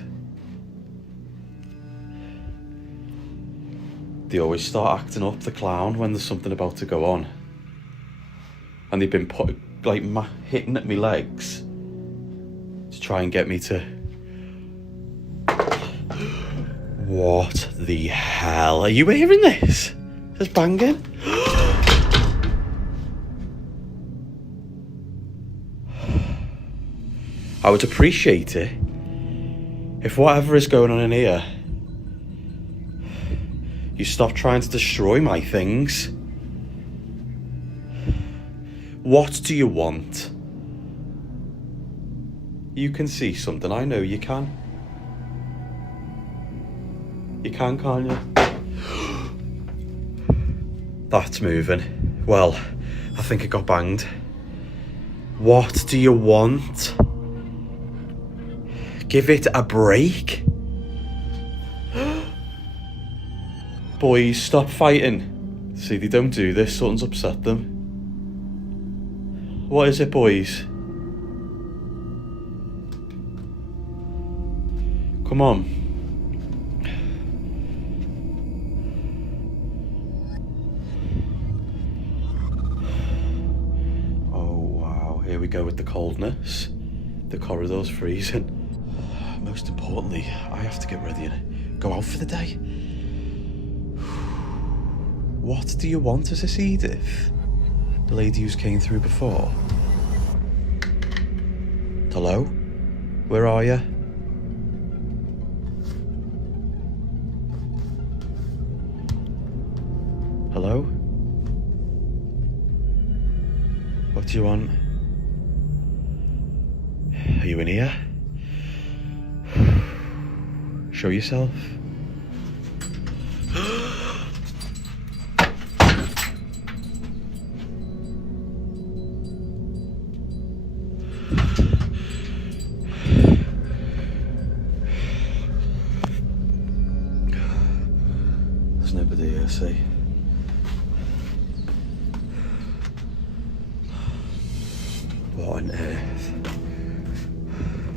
They always start acting up the clown when there's something about to go on. And they've been hitting at me legs to try and get me to... What the hell? Are you hearing this? There's banging. I would appreciate it if whatever is going on in here, you stop trying to destroy my things. What do you want? You can see something. I know you can. You can, can't you? That's moving. Well, I think it got banged. What do you want? Give it a break. Boys, stop fighting. See, they don't do this. Something's upset them. What is it, boys? Come on. Here we go with the coldness. The corridor's freezing. Most importantly, I have to get ready and go out for the day. What do you want? Is this Edith? The lady who's came through before? Hello? Where are you? Hello? What do you want? Are you in here? Show yourself. There's nobody here, see? What on earth?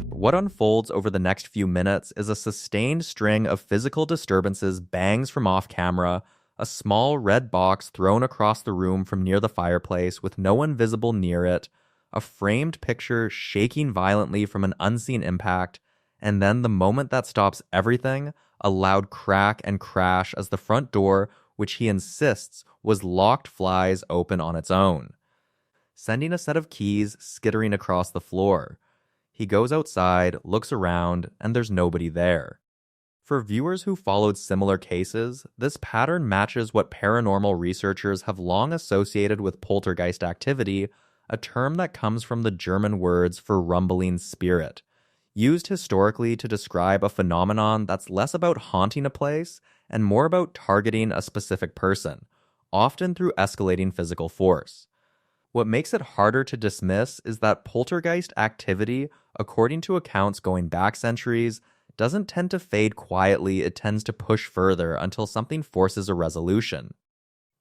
What unfolds over the next few minutes is a sustained string of physical disturbances, bangs from off camera, a small red box thrown across the room from near the fireplace with no one visible near it, a framed picture shaking violently from an unseen impact, and then the moment that stops everything, a loud crack and crash as the front door, which he insists was locked, flies open on its own, sending a set of keys skittering across the floor. He goes outside, looks around, and there's nobody there. For viewers who followed similar cases, this pattern matches what paranormal researchers have long associated with poltergeist activity, a term that comes from the German words for rumbling spirit, used historically to describe a phenomenon that's less about haunting a place and more about targeting a specific person, often through escalating physical force. What makes it harder to dismiss is that poltergeist activity, according to accounts going back centuries, doesn't tend to fade quietly, it tends to push further until something forces a resolution.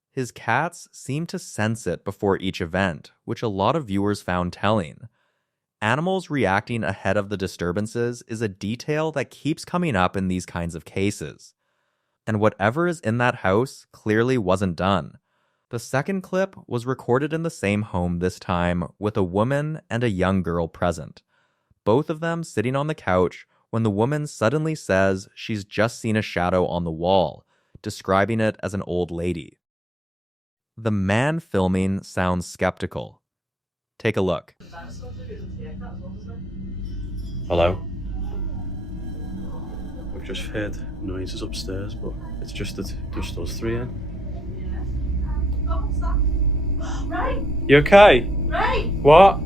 His cats seem to sense it before each event, which a lot of viewers found telling. Animals reacting ahead of the disturbances is a detail that keeps coming up in these kinds of cases. And whatever is in that house clearly wasn't done. The second clip was recorded in the same home this time with a woman and a young girl present, both of them sitting on the couch when the woman suddenly says she's just seen a shadow on the wall, describing it as an old lady. The man filming sounds skeptical. Take a look. Hello? We've just heard noises upstairs, but it's just us three in. Right. You okay? Right. What?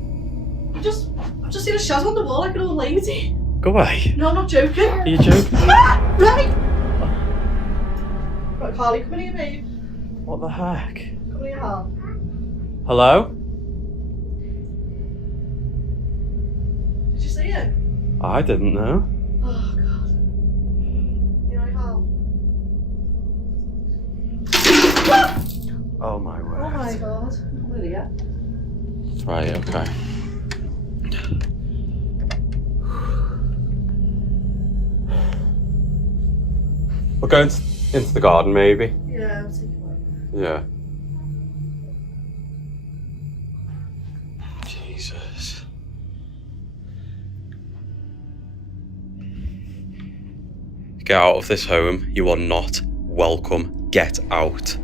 I've just seen a shadow on the wall like an old lady. Go away. No, I'm not joking. Are you joking? Right! Right, Carly, come in here, babe. What the heck? Come in here, Hal. Hello? Did you see it? I didn't know. Oh, God. You know, Hal. Oh my word. Oh, my God. I'm an idiot. Right, okay. We're going into the garden, maybe? Yeah, I'll take it away. Yeah. Jesus. Get out of this home. You are not welcome. Get out.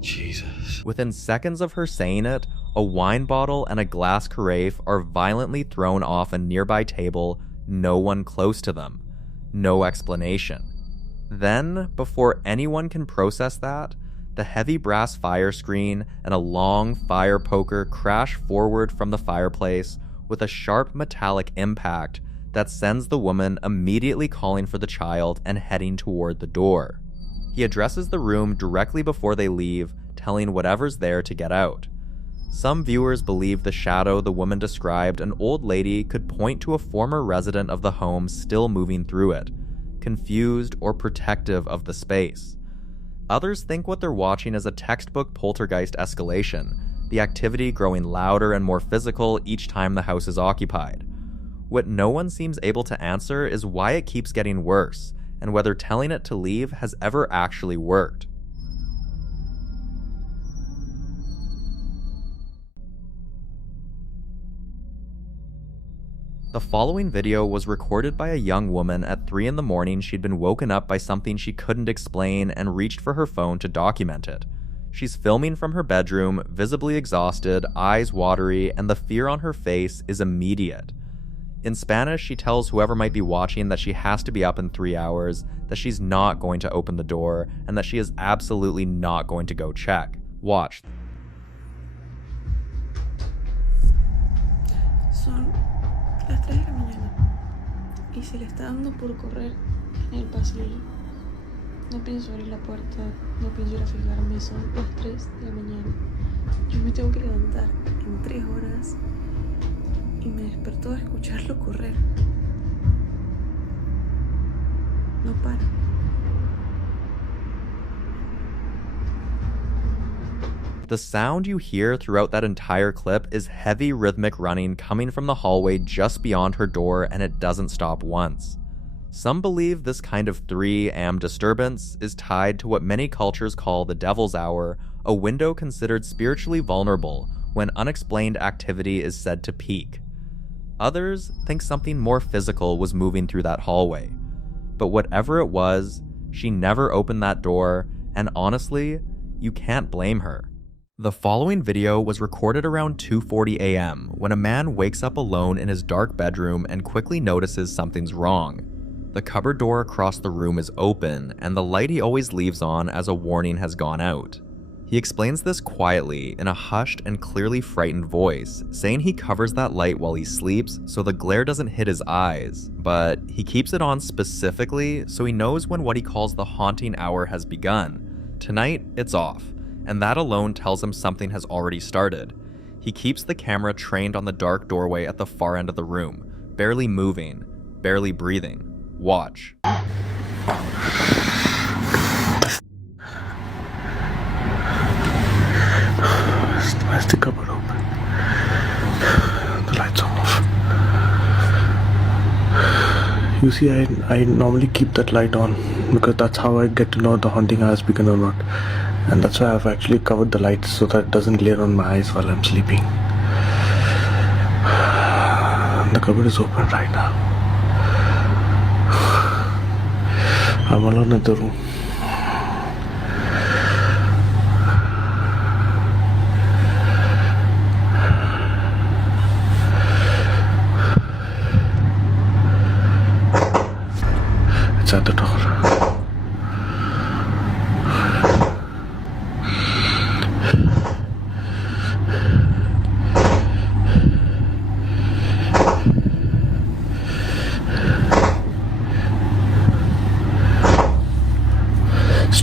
Jesus. Within seconds of her saying it, a wine bottle and a glass carafe are violently thrown off a nearby table, no one close to them. No explanation. Then, before anyone can process that, the heavy brass fire screen and a long fire poker crash forward from the fireplace with a sharp metallic impact that sends the woman immediately calling for the child and heading toward the door. He addresses the room directly before they leave, telling whatever's there to get out. Some viewers believe the shadow the woman described an old lady could point to a former resident of the home still moving through it, confused or protective of the space. Others think what they're watching is a textbook poltergeist escalation, the activity growing louder and more physical each time the house is occupied. What no one seems able to answer is why it keeps getting worse, and whether telling it to leave has ever actually worked. The following video was recorded by a young woman at 3 in the morning. She'd been woken up by something she couldn't explain and reached for her phone to document it. She's filming from her bedroom, visibly exhausted, eyes watery, and the fear on her face is immediate. In Spanish, she tells whoever might be watching that she has to be up in 3 hours, that she's not going to open the door, and that she is absolutely not going to go check. Watch. Son las 3 de la mañana y se le está dando por correr en el pasillo. No pienso abrir la puerta, no pienso ir a fijarme, son las 3 de la mañana. Yo me tengo que levantar en 3 horas y me despertó a escucharlo correr. No para. The sound you hear throughout that entire clip is heavy rhythmic running coming from the hallway just beyond her door, and it doesn't stop once. Some believe this kind of 3 a.m. disturbance is tied to what many cultures call the Devil's Hour, a window considered spiritually vulnerable when unexplained activity is said to peak. Others think something more physical was moving through that hallway. But whatever it was, she never opened that door, and honestly, you can't blame her. The following video was recorded around 2:40 a.m. when a man wakes up alone in his dark bedroom and quickly notices something's wrong. The cupboard door across the room is open, and the light he always leaves on as a warning has gone out. He explains this quietly in a hushed and clearly frightened voice, saying he covers that light while he sleeps so the glare doesn't hit his eyes, but he keeps it on specifically so he knows when what he calls the haunting hour has begun. Tonight, it's off, and that alone tells him something has already started. He keeps the camera trained on the dark doorway at the far end of the room, barely moving, barely breathing. Watch. Where's the cupboard open? The lights are off. You see, I normally keep that light on because that's how I get to know the haunting has begun or not. And that's why I've actually covered the lights so that it doesn't glare on my eyes while I'm sleeping. The cupboard is open right now. I'm alone in the room. It's at the door.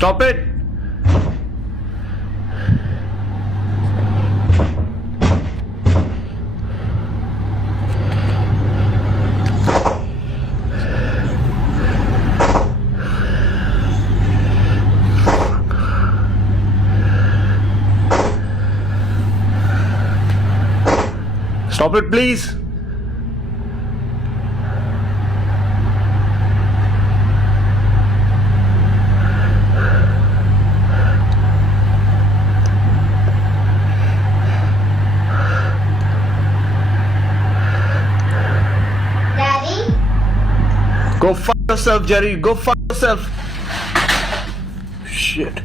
Stop it! Stop it, please! Daddy? Go fuck yourself, Jerry. Go fuck yourself. Shit.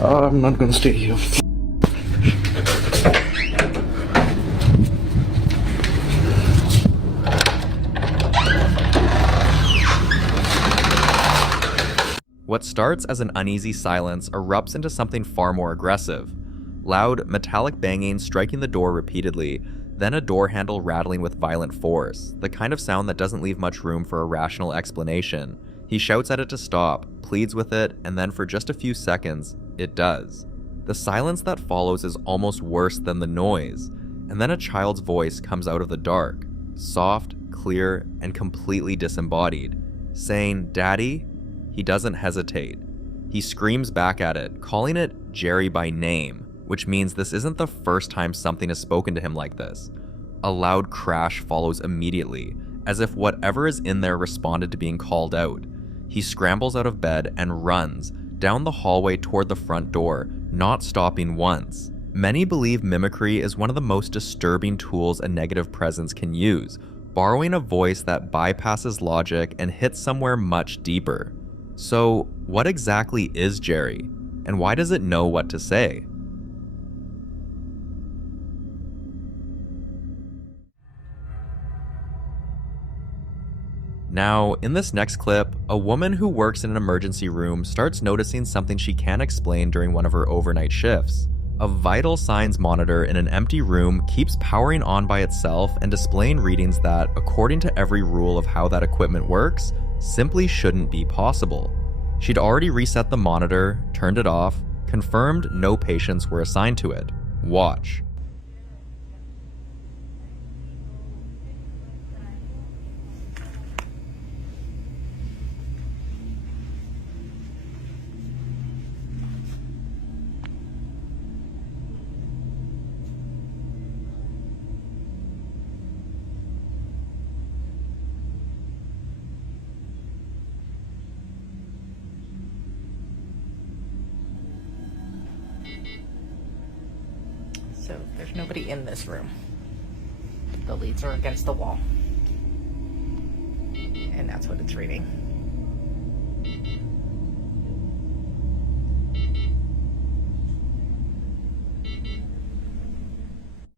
I'm not gonna stay here. What starts as an uneasy silence erupts into something far more aggressive. Loud, metallic banging striking the door repeatedly, then a door handle rattling with violent force, the kind of sound that doesn't leave much room for a rational explanation. He shouts at it to stop, pleads with it, and then for just a few seconds, it does. The silence that follows is almost worse than the noise, and then a child's voice comes out of the dark, soft, clear, and completely disembodied, saying, "Daddy?" He doesn't hesitate. He screams back at it, calling it Jerry by name, which means this isn't the first time something has spoken to him like this. A loud crash follows immediately, as if whatever is in there responded to being called out. He scrambles out of bed and runs down the hallway toward the front door, not stopping once. Many believe mimicry is one of the most disturbing tools a negative presence can use, borrowing a voice that bypasses logic and hits somewhere much deeper. So, what exactly is Jerry, and why does it know what to say? Now, in this next clip, a woman who works in an emergency room starts noticing something she can't explain during one of her overnight shifts. A vital signs monitor in an empty room keeps powering on by itself and displaying readings that, according to every rule of how that equipment works, simply shouldn't be possible. She'd already reset the monitor, turned it off, confirmed no patients were assigned to it. Watch. So there's nobody in this room. The leads are against the wall. And that's what it's reading.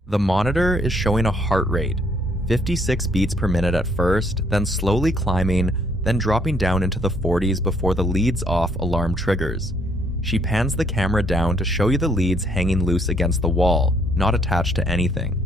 The monitor is showing a heart rate, 56 beats per minute at first, then slowly climbing, then dropping down into the 40s before the leads off alarm triggers. She pans the camera down to show you the leads hanging loose against the wall, not attached to anything.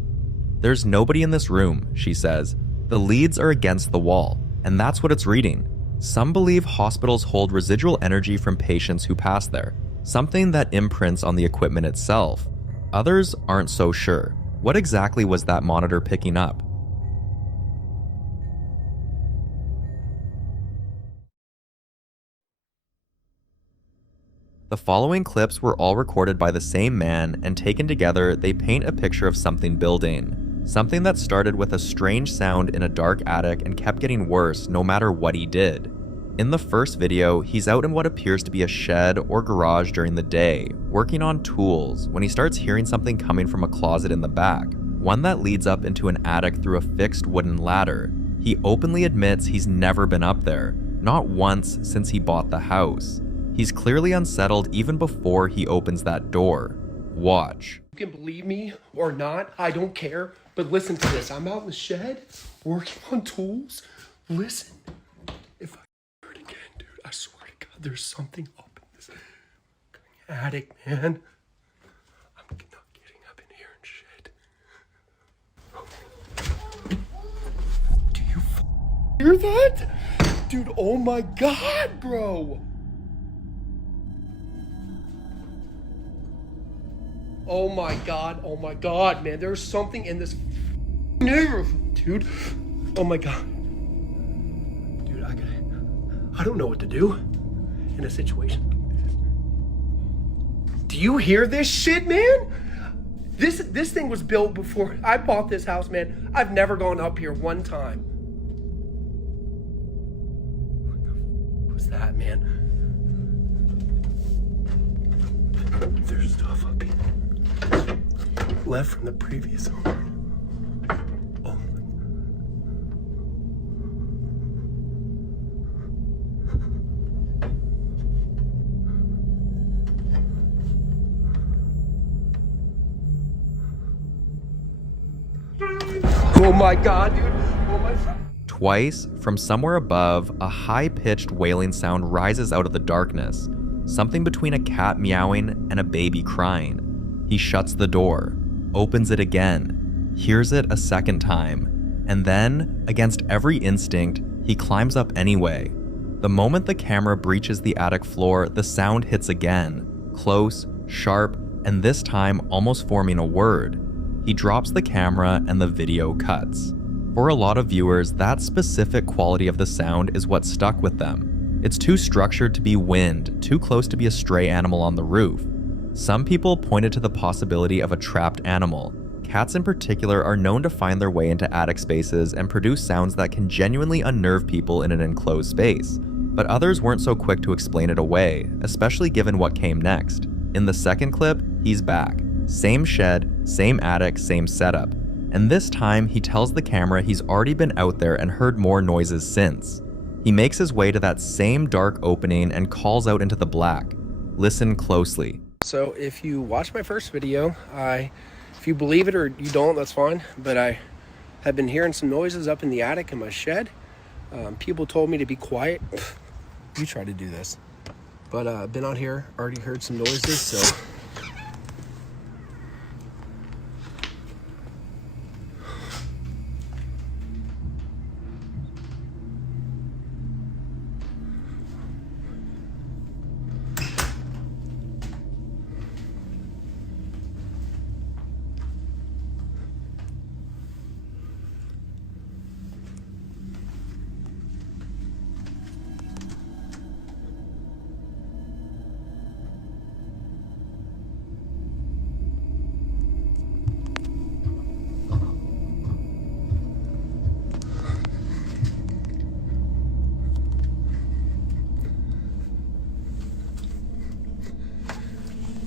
There's nobody in this room, she says. The leads are against the wall, and that's what it's reading. Some believe hospitals hold residual energy from patients who pass there, something that imprints on the equipment itself. Others aren't so sure. What exactly was that monitor picking up? The following clips were all recorded by the same man, and taken together, they paint a picture of something building. Something that started with a strange sound in a dark attic and kept getting worse no matter what he did. In the first video, he's out in what appears to be a shed or garage during the day, working on tools, when he starts hearing something coming from a closet in the back, one that leads up into an attic through a fixed wooden ladder. He openly admits he's never been up there, not once since he bought the house. He's clearly unsettled even before he opens that door. Watch. You can believe me or not, I don't care, but listen to this. I'm out in the shed, working on tools. Listen, if I hear it again, dude, I swear to God, there's something up in this attic, man. I'm not getting up in here and shit. Do you hear that? Dude, oh my God, bro. Oh my god, man. There's something in this neighborhood, dude. Oh my god. Dude, I don't know what to do in a situation like this. Do you hear this shit, man? This thing was built before I bought this house, man. I've never gone up here one time. What was that, man? There's stuff up here. Left from the previous owner. Oh my. Oh my god, dude. Oh my. Twice, from somewhere above, a high-pitched wailing sound rises out of the darkness, something between a cat meowing and a baby crying. He shuts the door, opens it again, hears it a second time, and then, against every instinct, he climbs up anyway. The moment the camera breaches the attic floor, the sound hits again, close, sharp, and this time almost forming a word. He drops the camera and the video cuts. For a lot of viewers, that specific quality of the sound is what stuck with them. It's too structured to be wind, too close to be a stray animal on the roof. Some people pointed to the possibility of a trapped animal. Cats in particular are known to find their way into attic spaces and produce sounds that can genuinely unnerve people in an enclosed space. But others weren't so quick to explain it away, especially given what came next. In the second clip, he's back. Same shed, same attic, same setup. And this time, he tells the camera he's already been out there and heard more noises since. He makes his way to that same dark opening and calls out into the black. Listen closely. So if you watch my first video, if you believe it or you don't, that's fine. But I have been hearing some noises up in the attic in my shed. People told me to be quiet. You try to do this. But I've been out here, already heard some noises, so...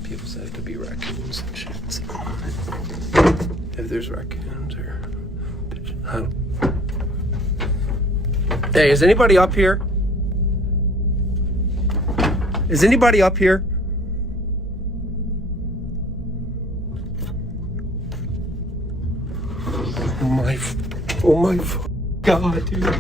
People said it could be raccoons and shit. If there's raccoons or pigeons. I don't... Hey, is anybody up here? Is anybody up here? Oh my god, dude.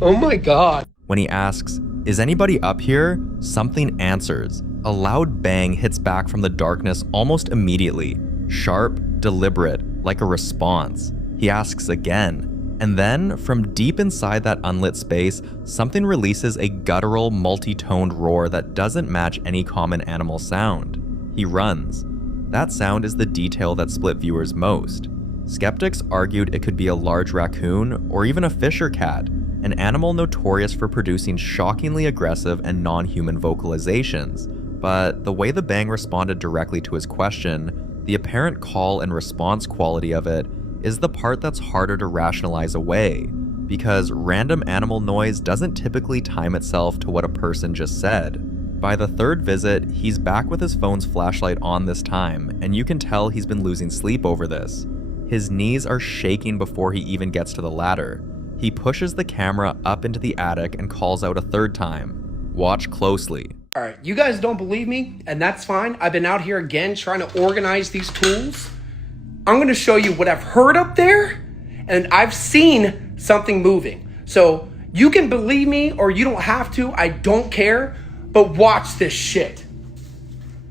Oh my god. When he asks, "Is anybody up here?" something answers. A loud bang hits back from the darkness almost immediately. Sharp, deliberate, like a response. He asks again. And then, from deep inside that unlit space, something releases a guttural, multi-toned roar that doesn't match any common animal sound. He runs. That sound is the detail that split viewers most. Skeptics argued it could be a large raccoon or even a fisher cat, an animal notorious for producing shockingly aggressive and non-human vocalizations. But the way the bang responded directly to his question, the apparent call and response quality of it, is the part that's harder to rationalize away, because random animal noise doesn't typically time itself to what a person just said. By the third visit, he's back with his phone's flashlight on this time, and you can tell he's been losing sleep over this. His knees are shaking before he even gets to the ladder. He pushes the camera up into the attic and calls out a third time. Watch closely. All right, you guys don't believe me, and that's fine. I've been out here again trying to organize these tools. I'm going to show you what I've heard up there, and I've seen something moving. So you can believe me or you don't have to. I don't care, but watch this shit.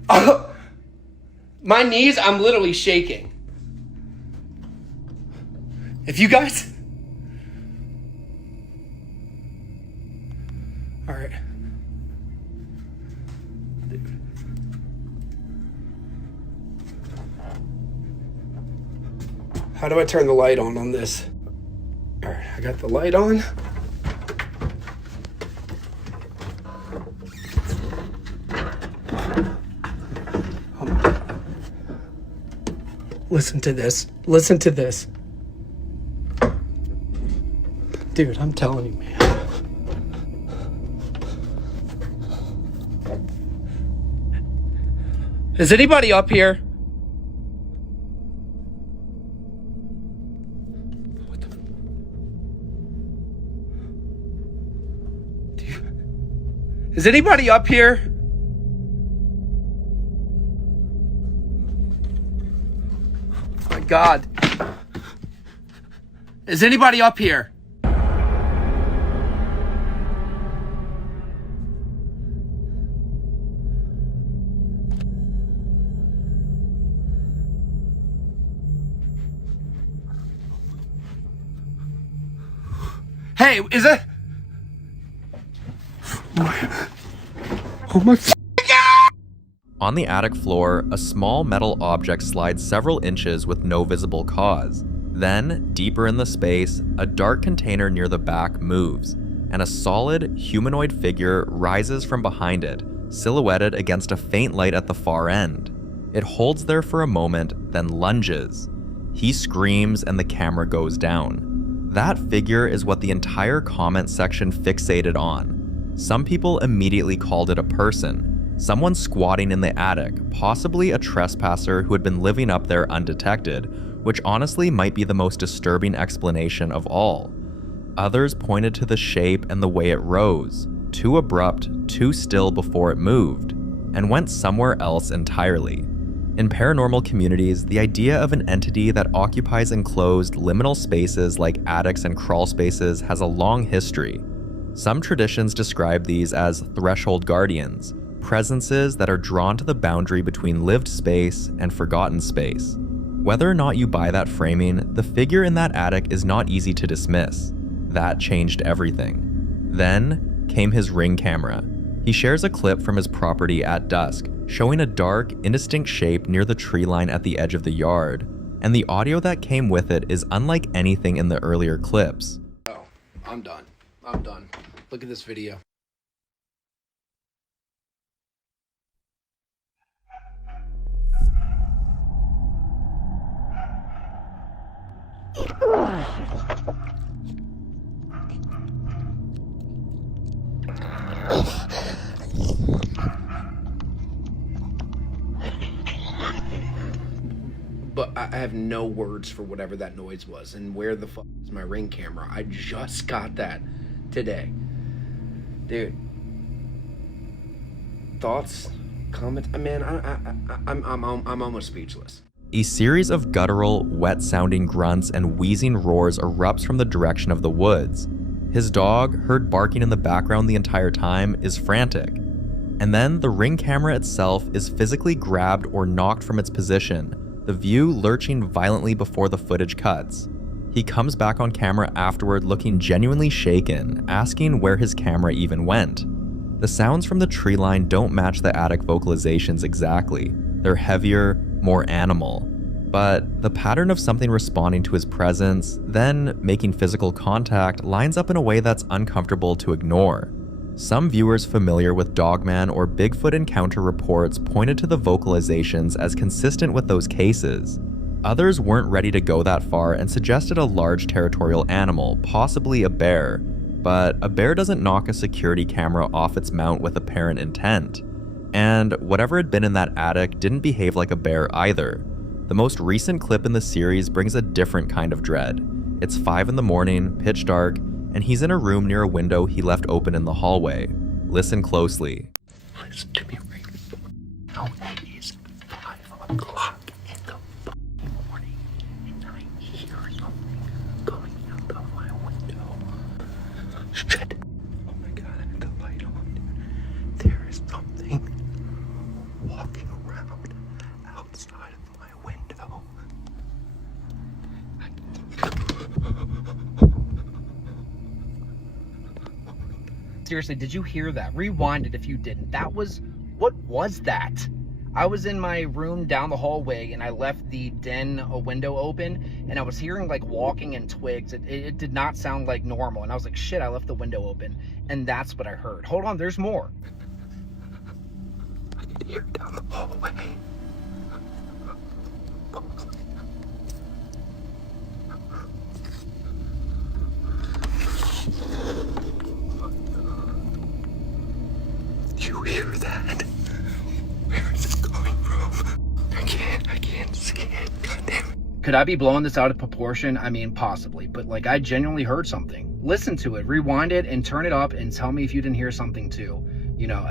My knees, I'm literally shaking. If you guys... All right. How do I turn the light on this? All right, I got the light on. Listen to this. Listen to this. Dude, I'm telling you, man. Is anybody up here? Is anybody up here? Oh my God. Is anybody up here? Hey, is it? Oh my God! On the attic floor, a small metal object slides several inches with no visible cause. Then, deeper in the space, a dark container near the back moves, and a solid, humanoid figure rises from behind it, silhouetted against a faint light at the far end. It holds there for a moment, then lunges. He screams and the camera goes down. That figure is what the entire comment section fixated on. Some people immediately called it a person, someone squatting in the attic, possibly a trespasser who had been living up there undetected, which honestly might be the most disturbing explanation of all. Others pointed to the shape and the way it rose, too abrupt, too still before it moved, and went somewhere else entirely. In paranormal communities, the idea of an entity that occupies enclosed, liminal spaces like attics and crawl spaces has a long history. Some traditions describe these as threshold guardians, presences that are drawn to the boundary between lived space and forgotten space. Whether or not you buy that framing, the figure in that attic is not easy to dismiss. That changed everything. Then came his Ring camera. He shares a clip from his property at dusk, showing a dark, indistinct shape near the tree line at the edge of the yard, and the audio that came with it is unlike anything in the earlier clips. Oh, I'm done. I'm done. Look at this video. But I have no words for whatever that noise was. And where the fuck is my Ring camera? I just got that today. Dude. Thoughts? Comments? Man, I'm almost speechless. A series of guttural, wet-sounding grunts and wheezing roars erupts from the direction of the woods. His dog, heard barking in the background the entire time, is frantic. And then the Ring camera itself is physically grabbed or knocked from its position, the view lurching violently before the footage cuts. He comes back on camera afterward looking genuinely shaken, asking where his camera even went. The sounds from the tree line don't match the attic vocalizations exactly. They're heavier, more animal. But the pattern of something responding to his presence, then making physical contact, lines up in a way that's uncomfortable to ignore. Some viewers familiar with Dogman or Bigfoot encounter reports pointed to the vocalizations as consistent with those cases. Others weren't ready to go that far and suggested a large territorial animal, possibly a bear. But a bear doesn't knock a security camera off its mount with apparent intent. And whatever had been in that attic didn't behave like a bear either. The most recent clip in the series brings a different kind of dread. It's 5 in the morning, pitch dark, and he's in a room near a window he left open in the hallway. Listen closely. Listen to me right now. It is 5 o'clock in the fucking morning, and I hear something coming out of my window. Shit. Oh my God, I had the light on. There is something walking around outside of my window. Seriously, did you hear that? Rewind it if you didn't. That was... What was that? I was in my room down the hallway and I left the den a window open and I was hearing like walking and twigs. It did not sound like normal. And I was like, shit, I left the window open. And that's what I heard. Hold on, there's more. I could hear down the hallway. You hear that? Where is it coming from? I can't see it. God damn it. Could I be blowing this out of proportion? I mean, possibly, but like I genuinely heard something. Listen to it, rewind it, and turn it up and tell me if you didn't hear something too. You know,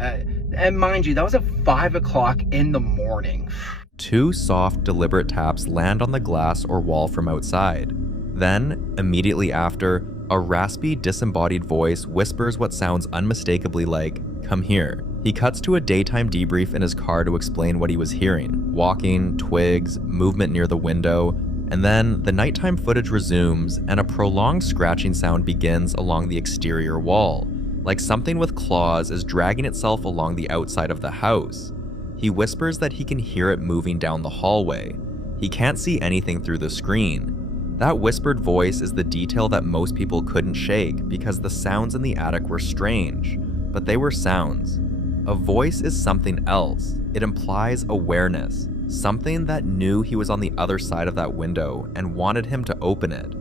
and mind you, that was at 5 o'clock in the morning. 2 soft, deliberate taps land on the glass or wall from outside. Then, immediately after, a raspy, disembodied voice whispers what sounds unmistakably like, "Come here." He cuts to a daytime debrief in his car to explain what he was hearing. Walking, twigs, movement near the window, and then the nighttime footage resumes and a prolonged scratching sound begins along the exterior wall, like something with claws is dragging itself along the outside of the house. He whispers that he can hear it moving down the hallway. He can't see anything through the screen. That whispered voice is the detail that most people couldn't shake because the sounds in the attic were strange, but they were sounds. A voice is something else. It implies awareness, something that knew he was on the other side of that window and wanted him to open it.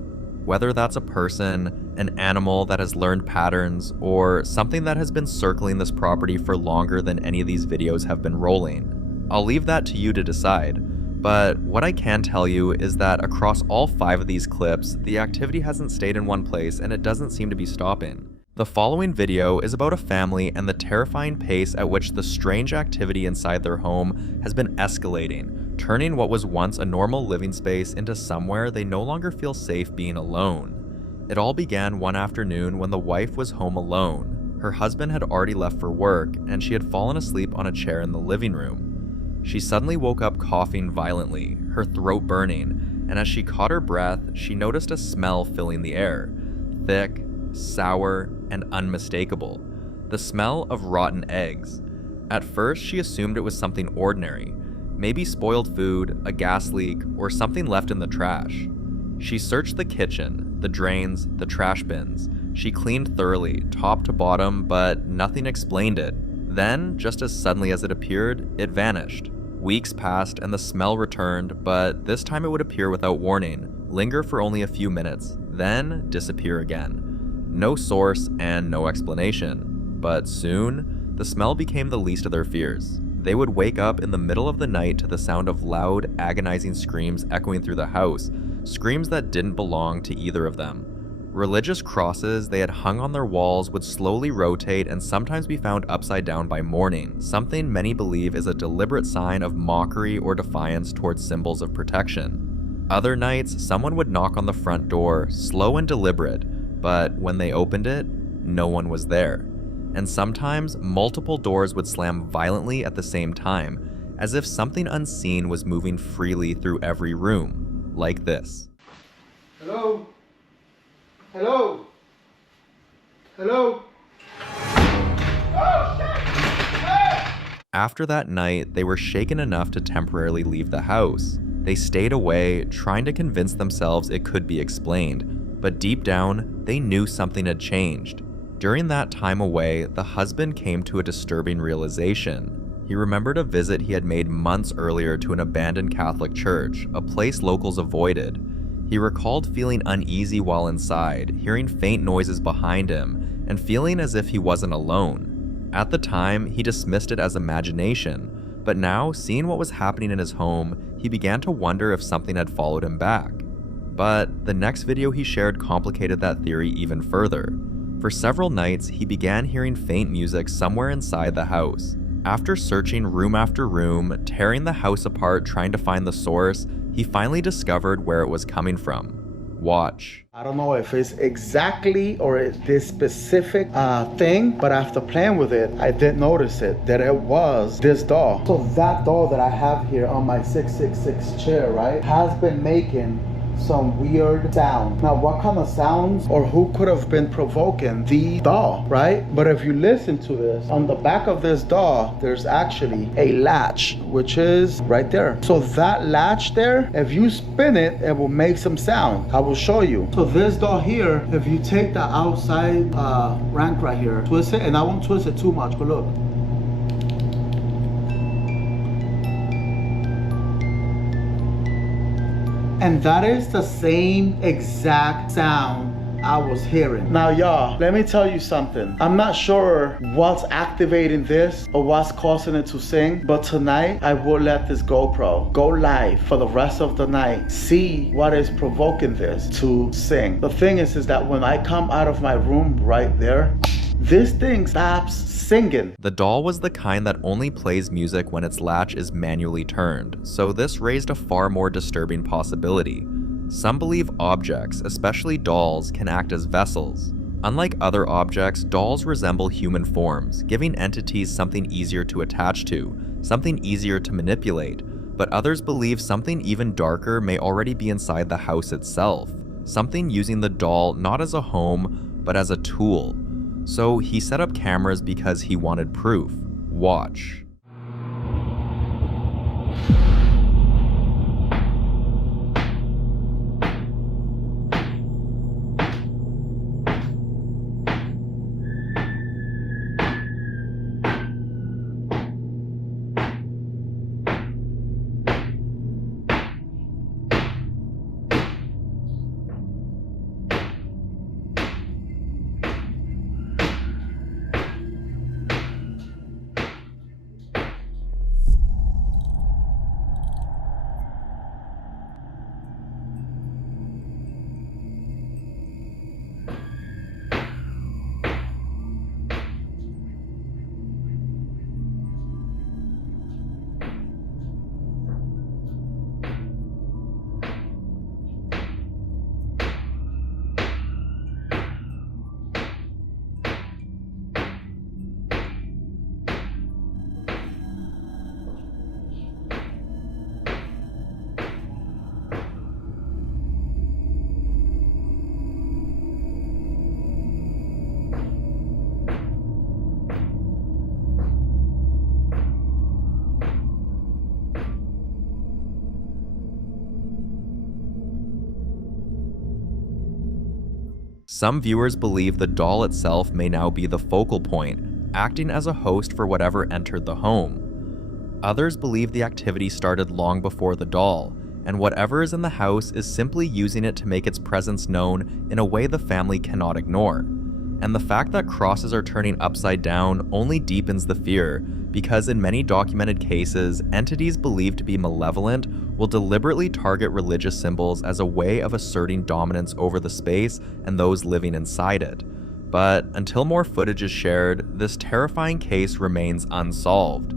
Whether that's a person, an animal that has learned patterns, or something that has been circling this property for longer than any of these videos have been rolling. I'll leave that to you to decide, but what I can tell you is that across all 5 of these clips, the activity hasn't stayed in one place and it doesn't seem to be stopping. The following video is about a family and the terrifying pace at which the strange activity inside their home has been escalating, turning what was once a normal living space into somewhere they no longer feel safe being alone. It all began one afternoon when the wife was home alone. Her husband had already left for work and she had fallen asleep on a chair in the living room. She suddenly woke up coughing violently, her throat burning, and as she caught her breath, she noticed a smell filling the air. Thick, sour, and unmistakable. The smell of rotten eggs. At first, she assumed it was something ordinary, maybe spoiled food, a gas leak, or something left in the trash. She searched the kitchen, the drains, the trash bins. She cleaned thoroughly, top to bottom, but nothing explained it. Then, just as suddenly as it appeared, it vanished. Weeks passed and the smell returned, but this time it would appear without warning, linger for only a few minutes, then disappear again. No source and no explanation. But soon, the smell became the least of their fears. They would wake up in the middle of the night to the sound of loud, agonizing screams echoing through the house, screams that didn't belong to either of them. Religious crosses they had hung on their walls would slowly rotate and sometimes be found upside down by morning, something many believe is a deliberate sign of mockery or defiance towards symbols of protection. Other nights, someone would knock on the front door, slow and deliberate, but when they opened it, no one was there. And sometimes, multiple doors would slam violently at the same time, as if something unseen was moving freely through every room, like this. Hello? Hello? Hello? After that night, they were shaken enough to temporarily leave the house. They stayed away, trying to convince themselves it could be explained, but deep down, they knew something had changed. During that time away, the husband came to a disturbing realization. He remembered a visit he had made months earlier to an abandoned Catholic church, a place locals avoided. He recalled feeling uneasy while inside, hearing faint noises behind him, and feeling as if he wasn't alone. At the time, he dismissed it as imagination, but now, seeing what was happening in his home, he began to wonder if something had followed him back. But the next video he shared complicated that theory even further. For several nights, he began hearing faint music somewhere inside the house. After searching room after room, tearing the house apart trying to find the source, he finally discovered where it was coming from. Watch. I don't know if it's exactly or this specific thing, but after playing with it, I did notice it, that it was this doll. So that doll that I have here on my 666 chair, right, has been making some weird sound. Now, what kind of sounds or who could have been provoking the doll, right? But if you listen to this, on the back of this doll, there's actually a latch, which is right there. So that latch there, if you spin it, it will make some sound. I will show you. So this doll here, if you take the outside rank right here, twist it, and I won't twist it too much, but look. And that is the same exact sound I was hearing. Now y'all, let me tell you something. I'm not sure what's activating this or what's causing it to sing, but tonight I will let this GoPro go live for the rest of the night. See what is provoking this to sing. The thing is that when I come out of my room right there, this thing stops singing. The doll was the kind that only plays music when its latch is manually turned, so this raised a far more disturbing possibility. Some believe objects, especially dolls, can act as vessels. Unlike other objects, dolls resemble human forms, giving entities something easier to attach to, something easier to manipulate, but others believe something even darker may already be inside the house itself, something using the doll not as a home, but as a tool. So he set up cameras because he wanted proof. Watch. Some viewers believe the doll itself may now be the focal point, acting as a host for whatever entered the home. Others believe the activity started long before the doll, and whatever is in the house is simply using it to make its presence known in a way the family cannot ignore. And the fact that crosses are turning upside down only deepens the fear, because in many documented cases, entities believed to be malevolent will deliberately target religious symbols as a way of asserting dominance over the space and those living inside it. But until more footage is shared, this terrifying case remains unsolved.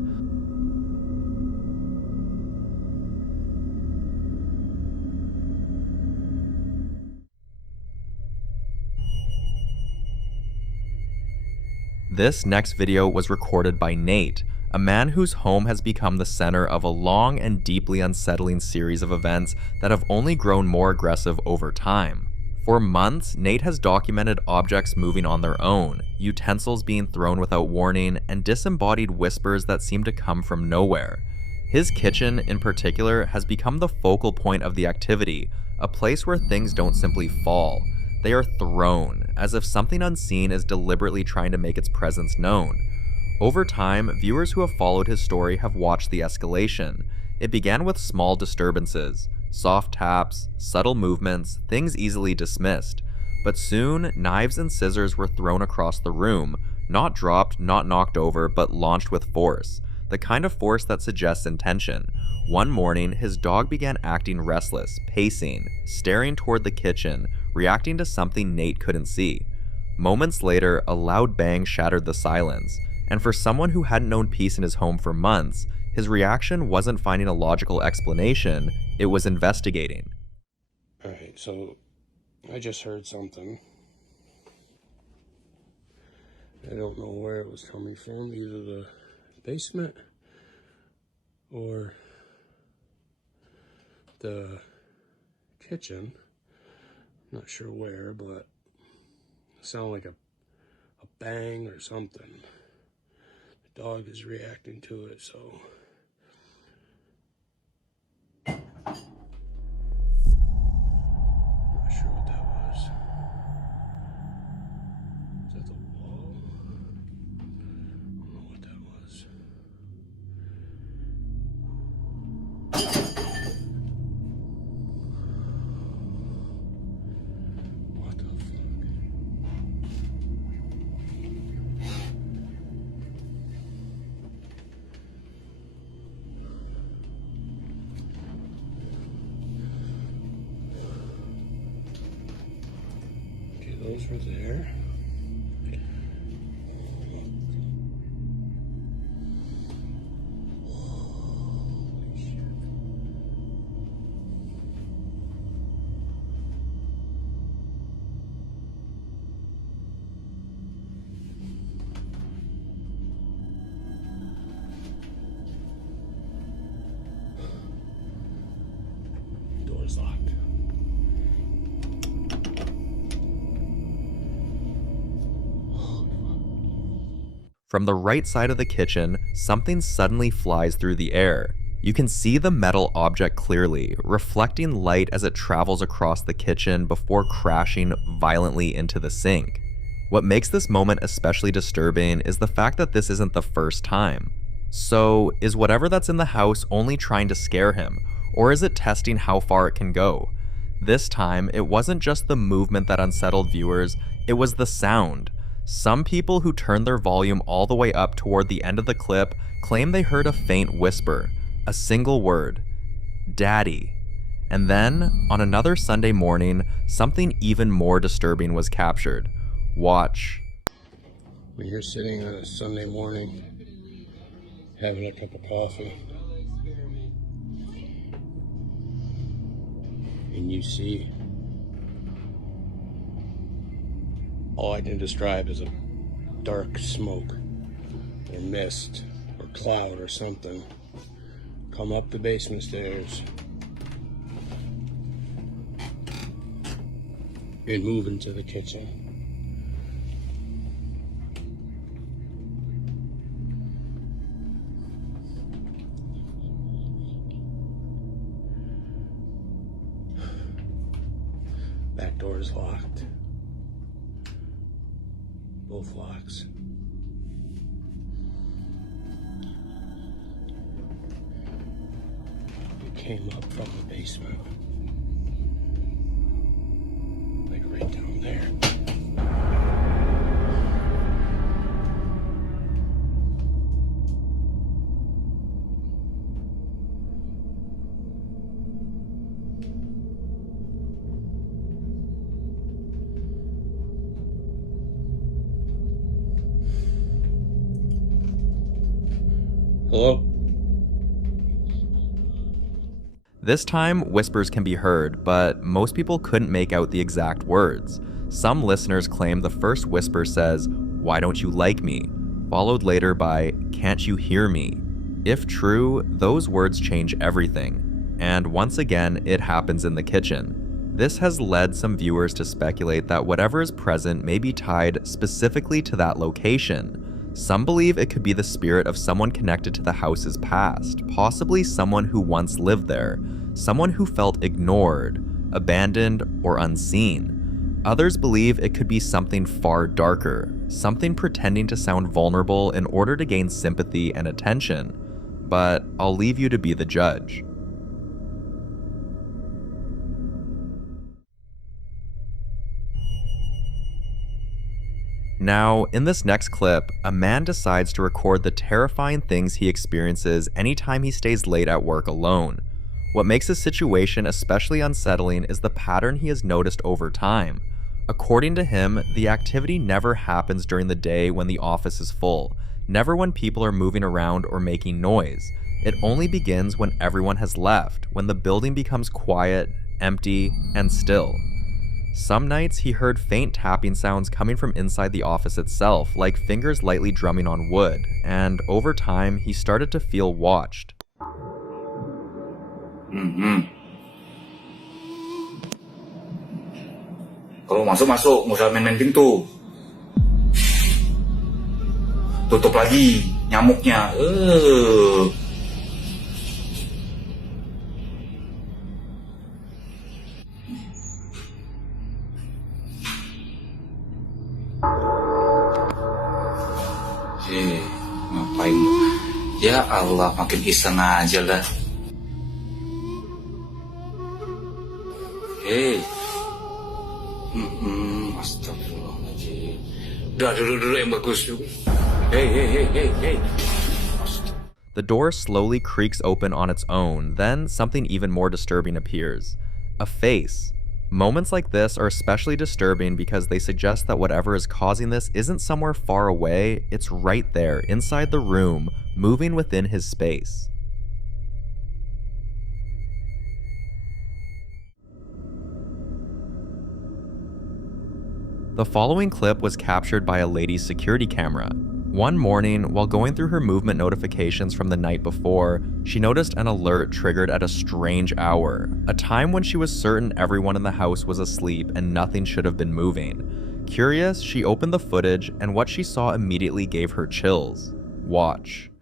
This next video was recorded by Nate, a man whose home has become the center of a long and deeply unsettling series of events that have only grown more aggressive over time. For months, Nate has documented objects moving on their own, utensils being thrown without warning, and disembodied whispers that seem to come from nowhere. His kitchen, in particular, has become the focal point of the activity, a place where things don't simply fall. They are thrown, as if something unseen is deliberately trying to make its presence known. Over time, viewers who have followed his story have watched the escalation. It began with small disturbances, soft taps, subtle movements, things easily dismissed. But soon, knives and scissors were thrown across the room, not dropped, not knocked over, but launched with force. The kind of force that suggests intention. One morning, his dog began acting restless, pacing, staring toward the kitchen, reacting to something Nate couldn't see. Moments later, a loud bang shattered the silence, and for someone who hadn't known peace in his home for months, his reaction wasn't finding a logical explanation, it was investigating. Alright, so I just heard something. I don't know where it was coming from, either the basement or the kitchen. Not sure where, but it sounded like a bang or something. The dog is reacting to it, so. Not sure what that was. Is that the wall? I don't know what that was. What the fuck? Okay, those were there. Door's locked. From the right side of the kitchen, something suddenly flies through the air. You can see the metal object clearly, reflecting light as it travels across the kitchen before crashing violently into the sink. What makes this moment especially disturbing is the fact that this isn't the first time. So, is whatever that's in the house only trying to scare him, or is it testing how far it can go? This time, it wasn't just the movement that unsettled viewers, it was the sound. Some people who turned their volume all the way up toward the end of the clip claim they heard a faint whisper, a single word, "Daddy." And then, on another Sunday morning, something even more disturbing was captured. Watch. When you're sitting on a Sunday morning, having a cup of coffee, and you see all I can describe as a dark smoke or mist or cloud or something come up the basement stairs and move into the kitchen. Back door is locked. Both locks. It came up from the basement. Like right down there. Hello? This time, whispers can be heard, but most people couldn't make out the exact words. Some listeners claim the first whisper says, "Why don't you like me?" followed later by, "Can't you hear me?" If true, those words change everything. And once again, it happens in the kitchen. This has led some viewers to speculate that whatever is present may be tied specifically to that location. Some believe it could be the spirit of someone connected to the house's past, possibly someone who once lived there, someone who felt ignored, abandoned, or unseen. Others believe it could be something far darker, something pretending to sound vulnerable in order to gain sympathy and attention. But I'll leave you to be the judge. Now, in this next clip, a man decides to record the terrifying things he experiences anytime he stays late at work alone. What makes his situation especially unsettling is the pattern he has noticed over time. According to him, the activity never happens during the day when the office is full, never when people are moving around or making noise. It only begins when everyone has left, when the building becomes quiet, empty, and still. Some nights he heard faint tapping sounds coming from inside the office itself, like fingers lightly drumming on wood, and over time he started to feel watched. Kalau mau masuk, nggak usah main-main pintu. Tutup lagi nyamuknya. Ngapain lu? Ya Allah, makin iseng aja lah. Astagfirullahaladzim. Udah dulu yang bagus. Hey. The door slowly creaks open on its own, then something even more disturbing appears. A face. Moments like this are especially disturbing because they suggest that whatever is causing this isn't somewhere far away, it's right there, inside the room, moving within his space. The following clip was captured by a lady's security camera. One morning, while going through her movement notifications from the night before, she noticed an alert triggered at a strange hour, a time when she was certain everyone in the house was asleep and nothing should have been moving. Curious, she opened the footage, and what she saw immediately gave her chills. Watch.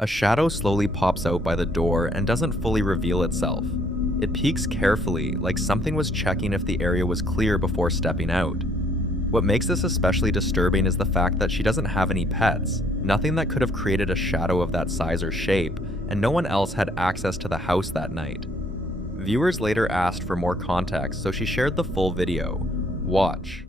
A shadow slowly pops out by the door and doesn't fully reveal itself. It peeks carefully, like something was checking if the area was clear before stepping out. What makes this especially disturbing is the fact that she doesn't have any pets, nothing that could have created a shadow of that size or shape, and no one else had access to the house that night. Viewers later asked for more context, so she shared the full video. Watch.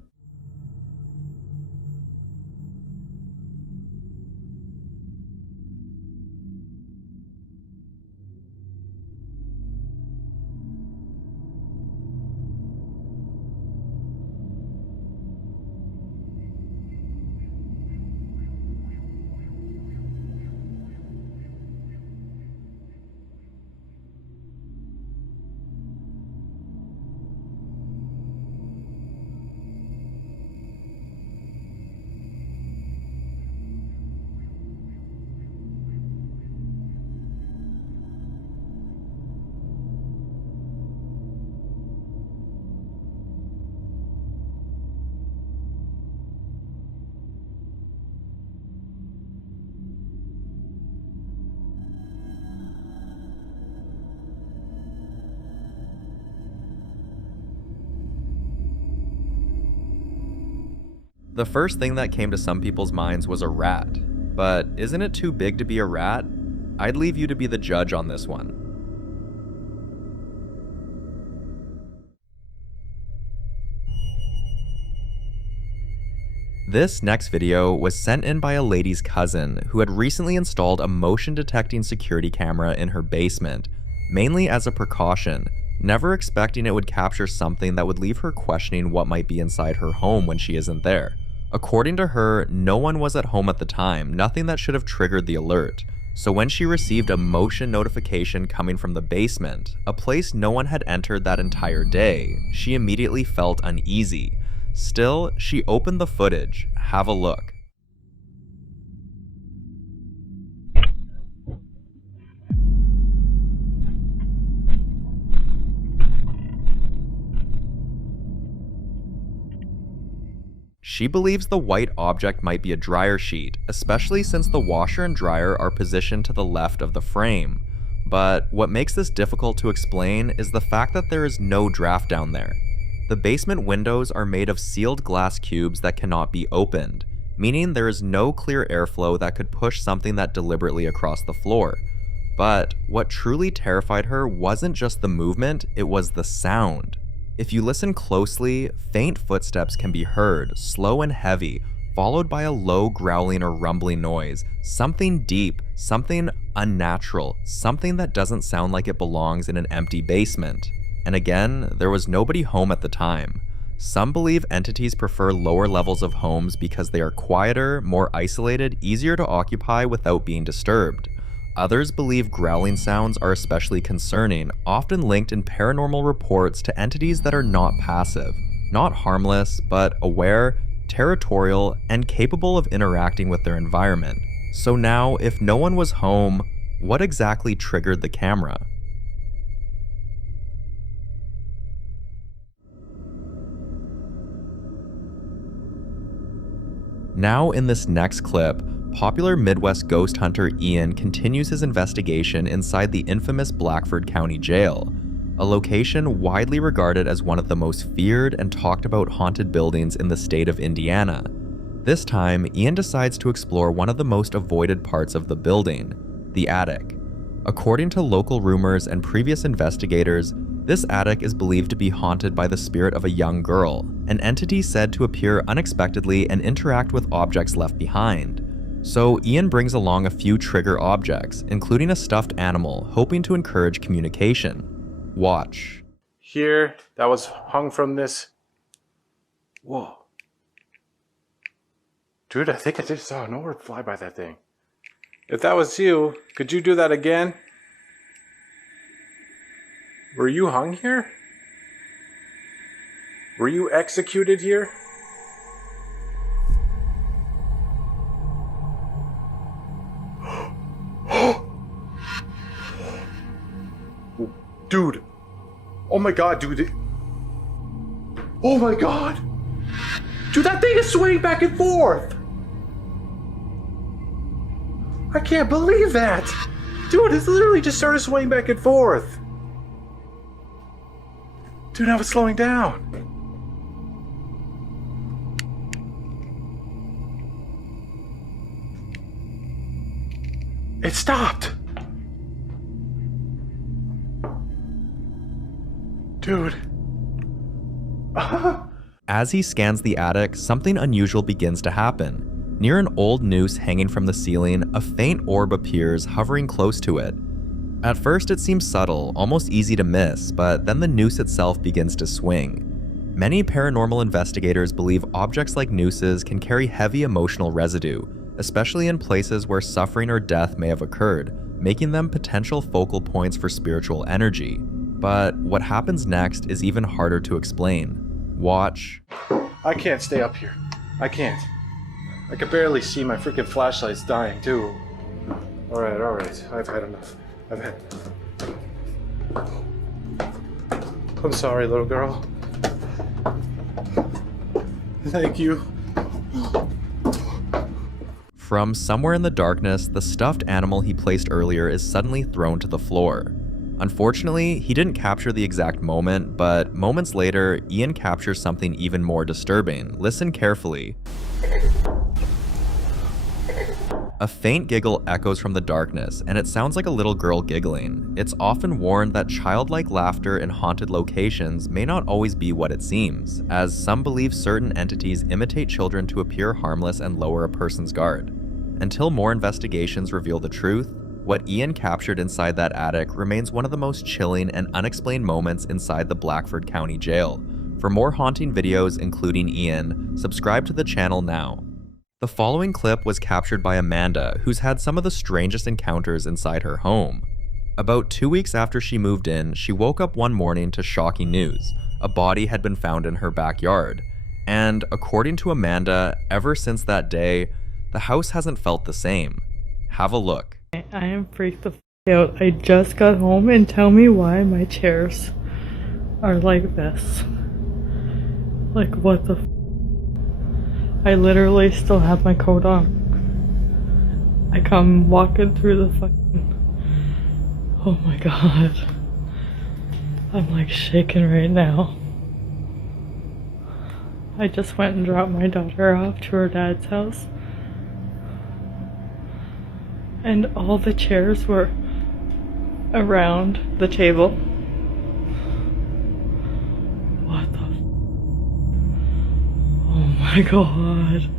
The first thing that came to some people's minds was a rat. But isn't it too big to be a rat? I'd leave you to be the judge on this one. This next video was sent in by a lady's cousin who had recently installed a motion detecting security camera in her basement, mainly as a precaution, never expecting it would capture something that would leave her questioning what might be inside her home when she isn't there. According to her, no one was at home at the time, nothing that should have triggered the alert. So when she received a motion notification coming from the basement, a place no one had entered that entire day, she immediately felt uneasy. Still, she opened the footage. Have a look. She believes the white object might be a dryer sheet, especially since the washer and dryer are positioned to the left of the frame. But what makes this difficult to explain is the fact that there is no draft down there. The basement windows are made of sealed glass cubes that cannot be opened, meaning there is no clear airflow that could push something that deliberately across the floor. But what truly terrified her wasn't just the movement, it was the sound. If you listen closely, faint footsteps can be heard, slow and heavy, followed by a low growling or rumbling noise, something deep, something unnatural, something that doesn't sound like it belongs in an empty basement. And again, there was nobody home at the time. Some believe entities prefer lower levels of homes because they are quieter, more isolated, easier to occupy without being disturbed. Others believe growling sounds are especially concerning, often linked in paranormal reports to entities that are not passive, not harmless, but aware, territorial, and capable of interacting with their environment. So now, if no one was home, what exactly triggered the camera? Now in this next clip, popular Midwest ghost hunter Ian continues his investigation inside the infamous Blackford County Jail, a location widely regarded as one of the most feared and talked about haunted buildings in the state of Indiana. This time, Ian decides to explore one of the most avoided parts of the building, the attic. According to local rumors and previous investigators, this attic is believed to be haunted by the spirit of a young girl, an entity said to appear unexpectedly and interact with objects left behind. So Ian brings along a few trigger objects, including a stuffed animal, hoping to encourage communication. Watch. Here, that was hung from this. Whoa. Dude, I think I just saw an orb fly by that thing. If that was you, could you do that again? Were you hung here? Were you executed here? Dude. Oh my god, dude. Oh my god. Dude, that thing is swaying back and forth. I can't believe that. Dude, it's literally just started swaying back and forth. Dude, now it's slowing down. It stopped. Dude. As he scans the attic, something unusual begins to happen. Near an old noose hanging from the ceiling, a faint orb appears, hovering close to it. At first it seems subtle, almost easy to miss, but then the noose itself begins to swing. Many paranormal investigators believe objects like nooses can carry heavy emotional residue, especially in places where suffering or death may have occurred, making them potential focal points for spiritual energy. But what happens next is even harder to explain. Watch. I can't stay up here. I can't. I can barely see. My freaking flashlight's dying too. Alright. I've had enough. I'm sorry, little girl. Thank you. From somewhere in the darkness, the stuffed animal he placed earlier is suddenly thrown to the floor. Unfortunately, he didn't capture the exact moment, but moments later, Ian captures something even more disturbing. Listen carefully. A faint giggle echoes from the darkness, and it sounds like a little girl giggling. It's often warned that childlike laughter in haunted locations may not always be what it seems, as some believe certain entities imitate children to appear harmless and lower a person's guard. Until more investigations reveal the truth, what Ian captured inside that attic remains one of the most chilling and unexplained moments inside the Blackford County Jail. For more haunting videos including Ian, subscribe to the channel now. The following clip was captured by Amanda, who's had some of the strangest encounters inside her home. About 2 weeks after she moved in, she woke up one morning to shocking news. A body had been found in her backyard. And according to Amanda, ever since that day, the house hasn't felt the same. Have a look. I am freaked the f out. I just got home and tell me why my chairs are like this. Like what the f. I literally still have my coat on. I come walking through the fucking... Oh my god. I'm like shaking right now. I just went and dropped my daughter off to her dad's house. And all the chairs were around the table. What the f. Oh my god.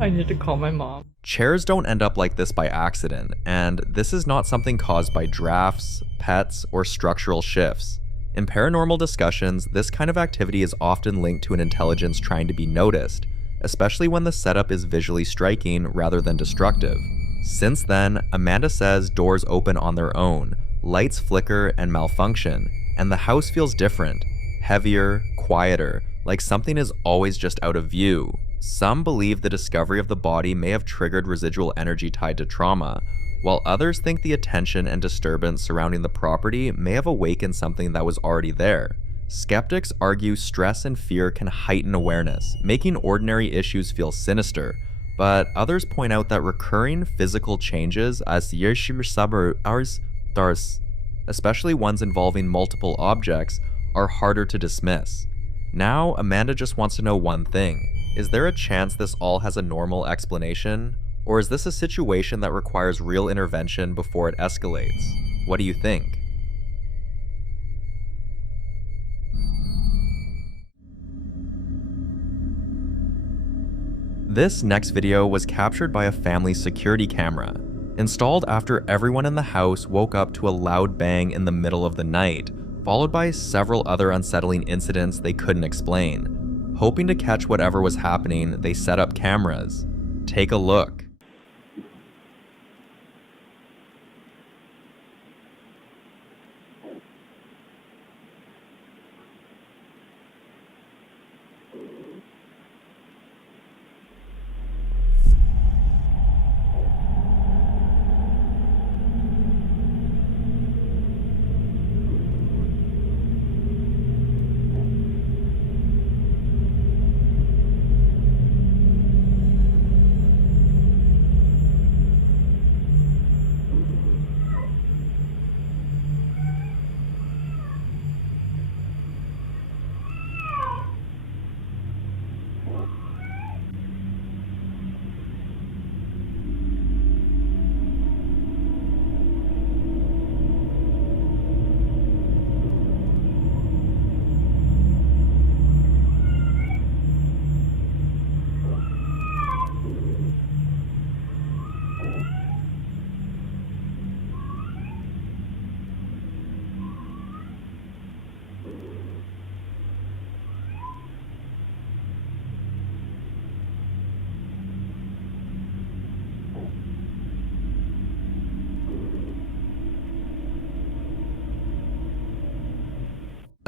I need to call my mom. Chairs don't end up like this by accident, and this is not something caused by drafts, pets, or structural shifts. In paranormal discussions, this kind of activity is often linked to an intelligence trying to be noticed, especially when the setup is visually striking rather than destructive. Since then, Amanda says doors open on their own, lights flicker and malfunction, and the house feels different, heavier, quieter, like something is always just out of view. Some believe the discovery of the body may have triggered residual energy tied to trauma, while others think the attention and disturbance surrounding the property may have awakened something that was already there. Skeptics argue stress and fear can heighten awareness, making ordinary issues feel sinister, but others point out that recurring physical changes, especially ones involving multiple objects, are harder to dismiss. Now, Amanda just wants to know one thing. Is there a chance this all has a normal explanation? Or is this a situation that requires real intervention before it escalates? What do you think? This next video was captured by a family's security camera, installed after everyone in the house woke up to a loud bang in the middle of the night, followed by several other unsettling incidents they couldn't explain. Hoping to catch whatever was happening, they set up cameras. Take a look.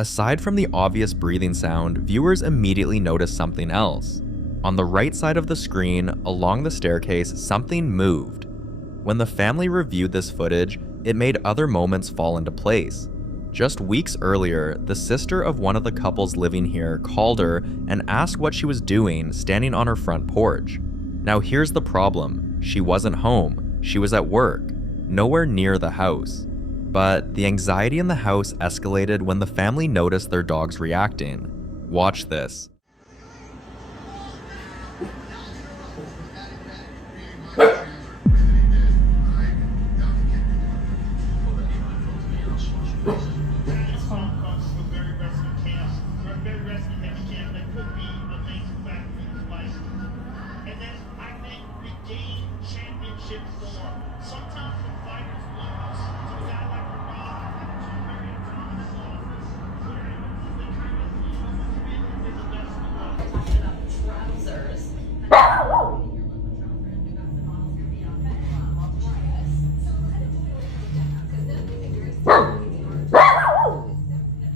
Aside from the obvious breathing sound, viewers immediately notice something else. On the right side of the screen, along the staircase, something moved. When the family reviewed this footage, it made other moments fall into place. Just weeks earlier, the sister of one of the couples living here called her and asked what she was doing standing on her front porch. Now here's the problem. She wasn't home. She was at work, nowhere near the house. But the anxiety in the house escalated when the family noticed their dogs reacting. Watch this.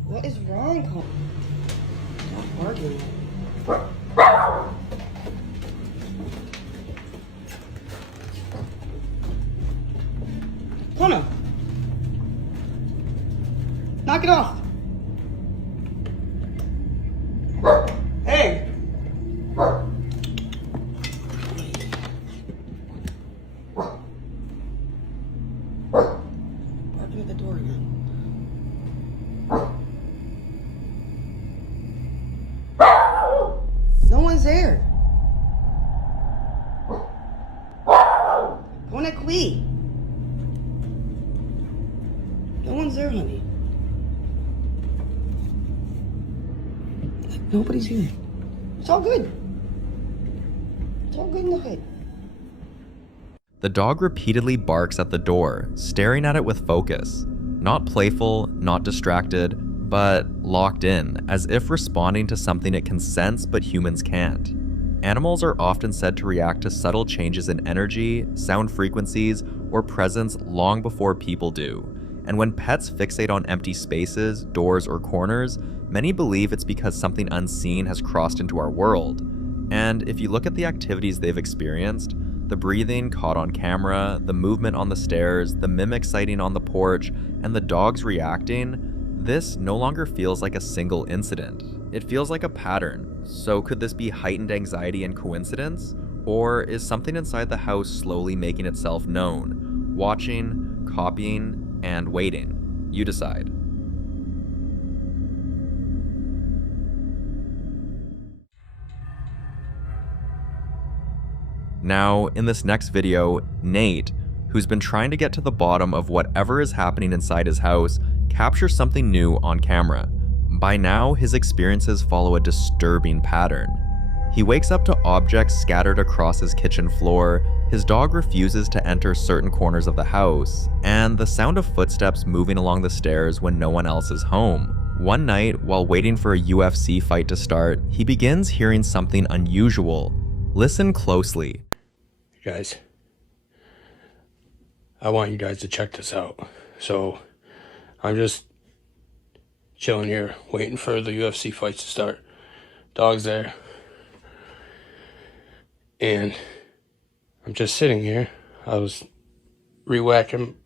What is wrong, Cole? Stop arguing. Connor! Knock it off! Hey! Barking at the door again. No one's there. Go on, Quee. No one's there, honey. Nobody's here. It's all good. It's all good in the hood. The dog repeatedly barks at the door, staring at it with focus. Not playful, not distracted, but locked in, as if responding to something it can sense but humans can't. Animals are often said to react to subtle changes in energy, sound frequencies, or presence long before people do. And when pets fixate on empty spaces, doors, or corners, many believe it's because something unseen has crossed into our world. And if you look at the activities they've experienced, the breathing caught on camera, the movement on the stairs, the mimic sighting on the porch, and the dogs reacting, this no longer feels like a single incident. It feels like a pattern. So could this be heightened anxiety and coincidence? Or is something inside the house slowly making itself known, watching, copying, and waiting? You decide. Now, in this next video, Nate, who's been trying to get to the bottom of whatever is happening inside his house, captures something new on camera. By now, his experiences follow a disturbing pattern. He wakes up to objects scattered across his kitchen floor, his dog refuses to enter certain corners of the house, and the sound of footsteps moving along the stairs when no one else is home. One night, while waiting for a UFC fight to start, he begins hearing something unusual. Listen closely. Guys, I want you guys to check this out. So, I'm just chilling here, waiting for the UFC fights to start. Dog's there. And I'm just sitting here. I was re-racking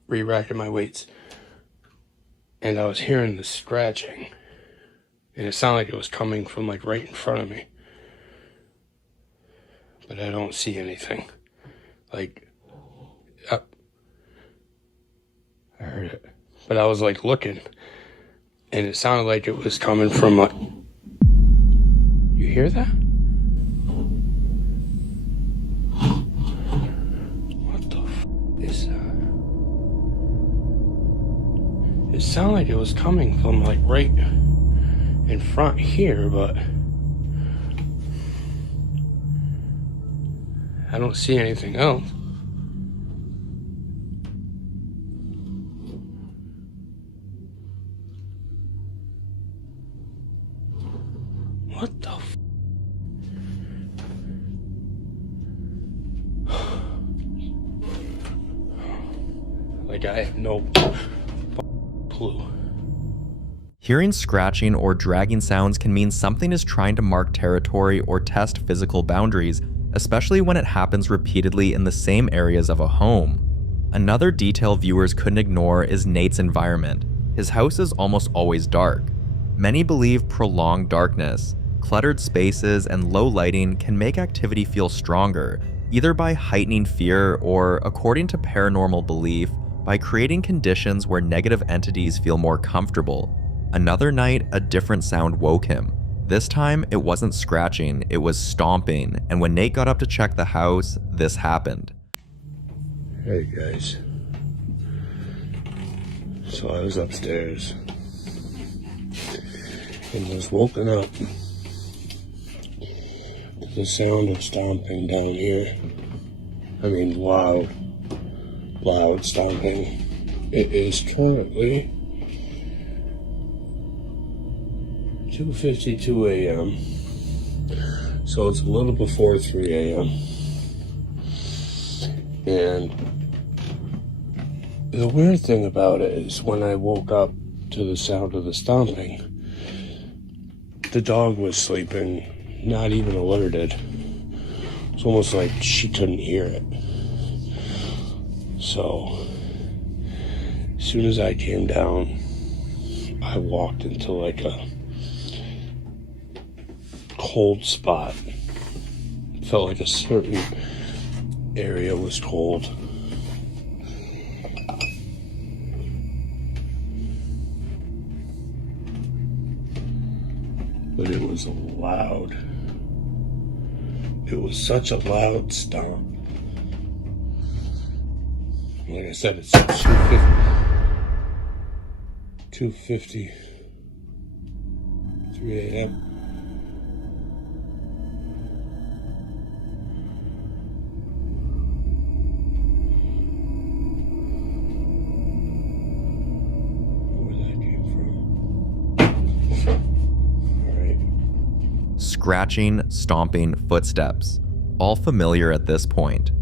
my weights. And I was hearing the scratching. And it sounded like it was coming from like right in front of me. But I don't see anything. Like, I heard it. But I was like looking. And it sounded like it was coming from like... You hear that? What the f*** is that? It sounded like it was coming from like right in front here, but... I don't see anything else. What the f... Like, I have no clue. Hearing scratching or dragging sounds can mean something is trying to mark territory or test physical boundaries, especially when it happens repeatedly in the same areas of a home. Another detail viewers couldn't ignore is Nate's environment. His house is almost always dark. Many believe prolonged darkness, cluttered spaces, and low lighting can make activity feel stronger, either by heightening fear or, according to paranormal belief, by creating conditions where negative entities feel more comfortable. Another night, a different sound woke him. This time, it wasn't scratching, it was stomping, and when Nate got up to check the house, this happened. Hey guys. So I was upstairs and was woken up to the sound of stomping down here. I mean, loud stomping. It is currently 2:52 a.m. So it's a little before 3 a.m. And the weird thing about it is when I woke up to the sound of the stomping, the dog was sleeping, not even alerted. It's almost like she couldn't hear it. So, as soon as I came down, I walked into like a cold spot. Felt like a certain area was cold. But it was loud. It was such a loud stomp. Like I said, it's 2:53 a.m. scratching, stomping footsteps, all familiar at this point.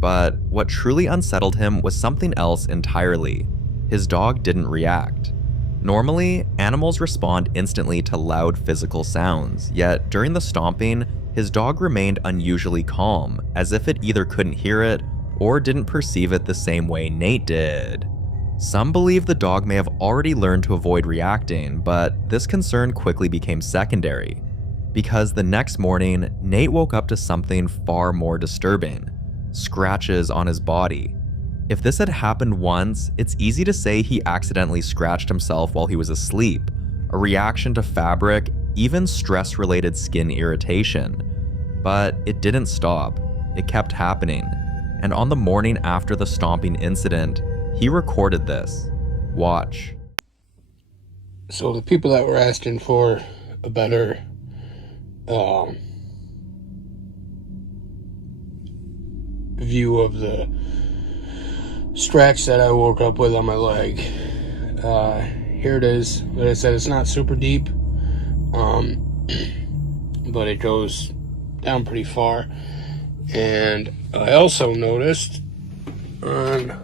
But what truly unsettled him was something else entirely. His dog didn't react. Normally, animals respond instantly to loud physical sounds, yet during the stomping, his dog remained unusually calm, as if it either couldn't hear it or didn't perceive it the same way Nate did. Some believe the dog may have already learned to avoid reacting, but this concern quickly became secondary, because the next morning, Nate woke up to something far more disturbing: scratches on his body. If this had happened once, it's easy to say he accidentally scratched himself while he was asleep, a reaction to fabric, even stress-related skin irritation. But it didn't stop. It kept happening. And on the morning after the stomping incident, he recorded this. Watch. So the people that were asking for a better view of the scratch that I woke up with on my leg, here it is. Like I said, it's not super deep, but it goes down pretty far. And I also noticed on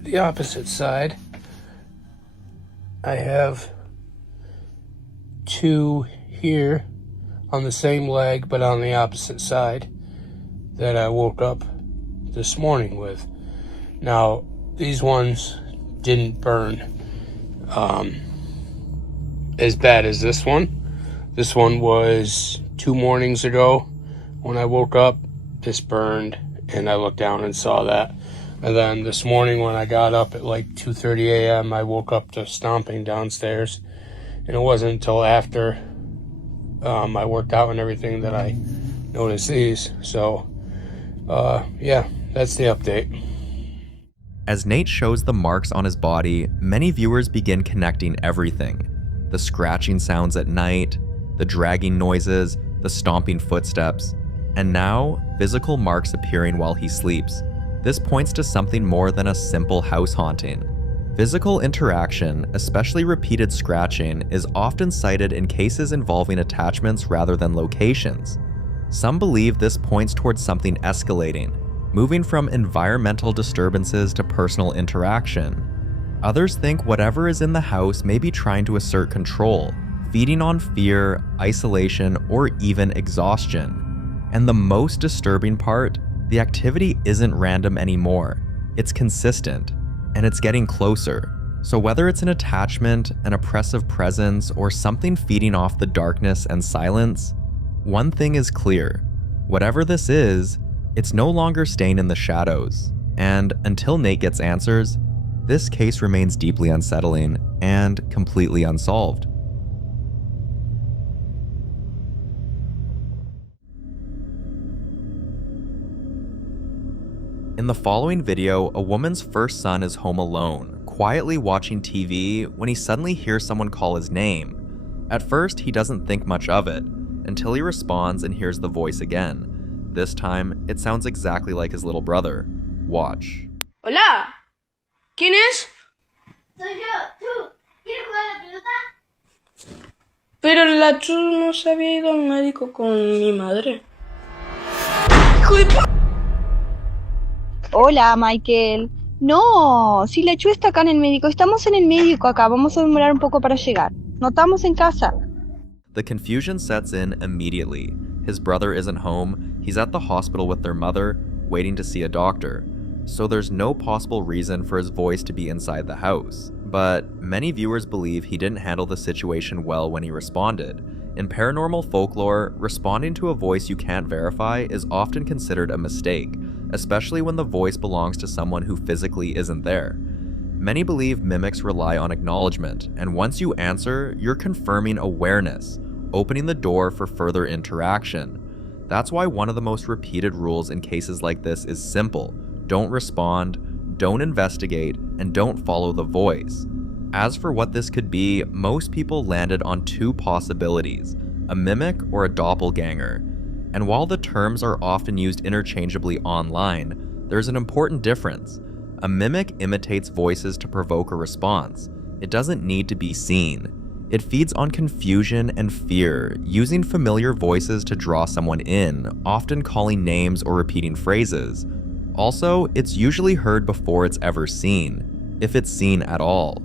the opposite side, I have two here on the same leg, but on the opposite side, that I woke up this morning with. Now, these ones didn't burn as bad as this one. This one was 2 mornings ago when I woke up. This burned, and I looked down and saw that. And then this morning when I got up at like 2:30 a.m., I woke up to stomping downstairs. And it wasn't until after I worked out and everything that I noticed these. So, yeah, that's the update. As Nate shows the marks on his body, many viewers begin connecting everything. The scratching sounds at night, the dragging noises, the stomping footsteps, and now, physical marks appearing while he sleeps. This points to something more than a simple house haunting. Physical interaction, especially repeated scratching, is often cited in cases involving attachments rather than locations. Some believe this points towards something escalating, moving from environmental disturbances to personal interaction. Others think whatever is in the house may be trying to assert control, feeding on fear, isolation, or even exhaustion. And the most disturbing part, the activity isn't random anymore. It's consistent, and it's getting closer. So whether it's an attachment, an oppressive presence, or something feeding off the darkness and silence, one thing is clear. Whatever this is, it's no longer staying in the shadows. And until Nate gets answers, this case remains deeply unsettling and completely unsolved. In the following video, a woman's first son is home alone, quietly watching TV when he suddenly hears someone call his name. At first, he doesn't think much of it, until he responds and hears the voice again. This time, it sounds exactly like his little brother. Watch. Hola. ¿Quién es? Soy yo. ¿Tú? ¿Quieres jugar a la pelota? Pero la Chu no se había ido al médico con mi madre. ¡Hijo de p***! Hola, Michael. No, si la Chu está acá en el médico, estamos en el médico acá, vamos a demorar un poco para llegar. No estamos en casa. The confusion sets in immediately. His brother isn't home, he's at the hospital with their mother, waiting to see a doctor. So there's no possible reason for his voice to be inside the house. But many viewers believe he didn't handle the situation well when he responded. In paranormal folklore, responding to a voice you can't verify is often considered a mistake, especially when the voice belongs to someone who physically isn't there. Many believe mimics rely on acknowledgement, and once you answer, you're confirming awareness, opening the door for further interaction. That's why one of the most repeated rules in cases like this is simple: don't respond, don't investigate, and don't follow the voice. As for what this could be, most people landed on 2 possibilities: a mimic or a doppelganger. And while the terms are often used interchangeably online, there's an important difference. A mimic imitates voices to provoke a response. It doesn't need to be seen. It feeds on confusion and fear, using familiar voices to draw someone in, often calling names or repeating phrases. Also, it's usually heard before it's ever seen, if it's seen at all.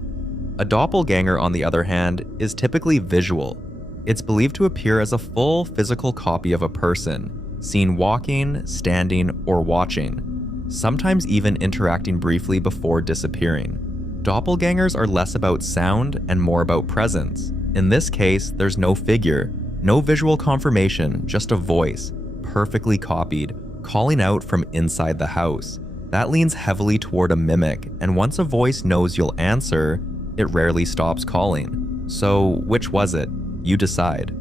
A doppelganger, on the other hand, is typically visual. It's believed to appear as a full physical copy of a person, seen walking, standing, or watching, sometimes even interacting briefly before disappearing. Doppelgangers are less about sound and more about presence. In this case, there's no figure, no visual confirmation, just a voice, perfectly copied, calling out from inside the house. That leans heavily toward a mimic, and once a voice knows you'll answer, it rarely stops calling. So, which was it? You decide.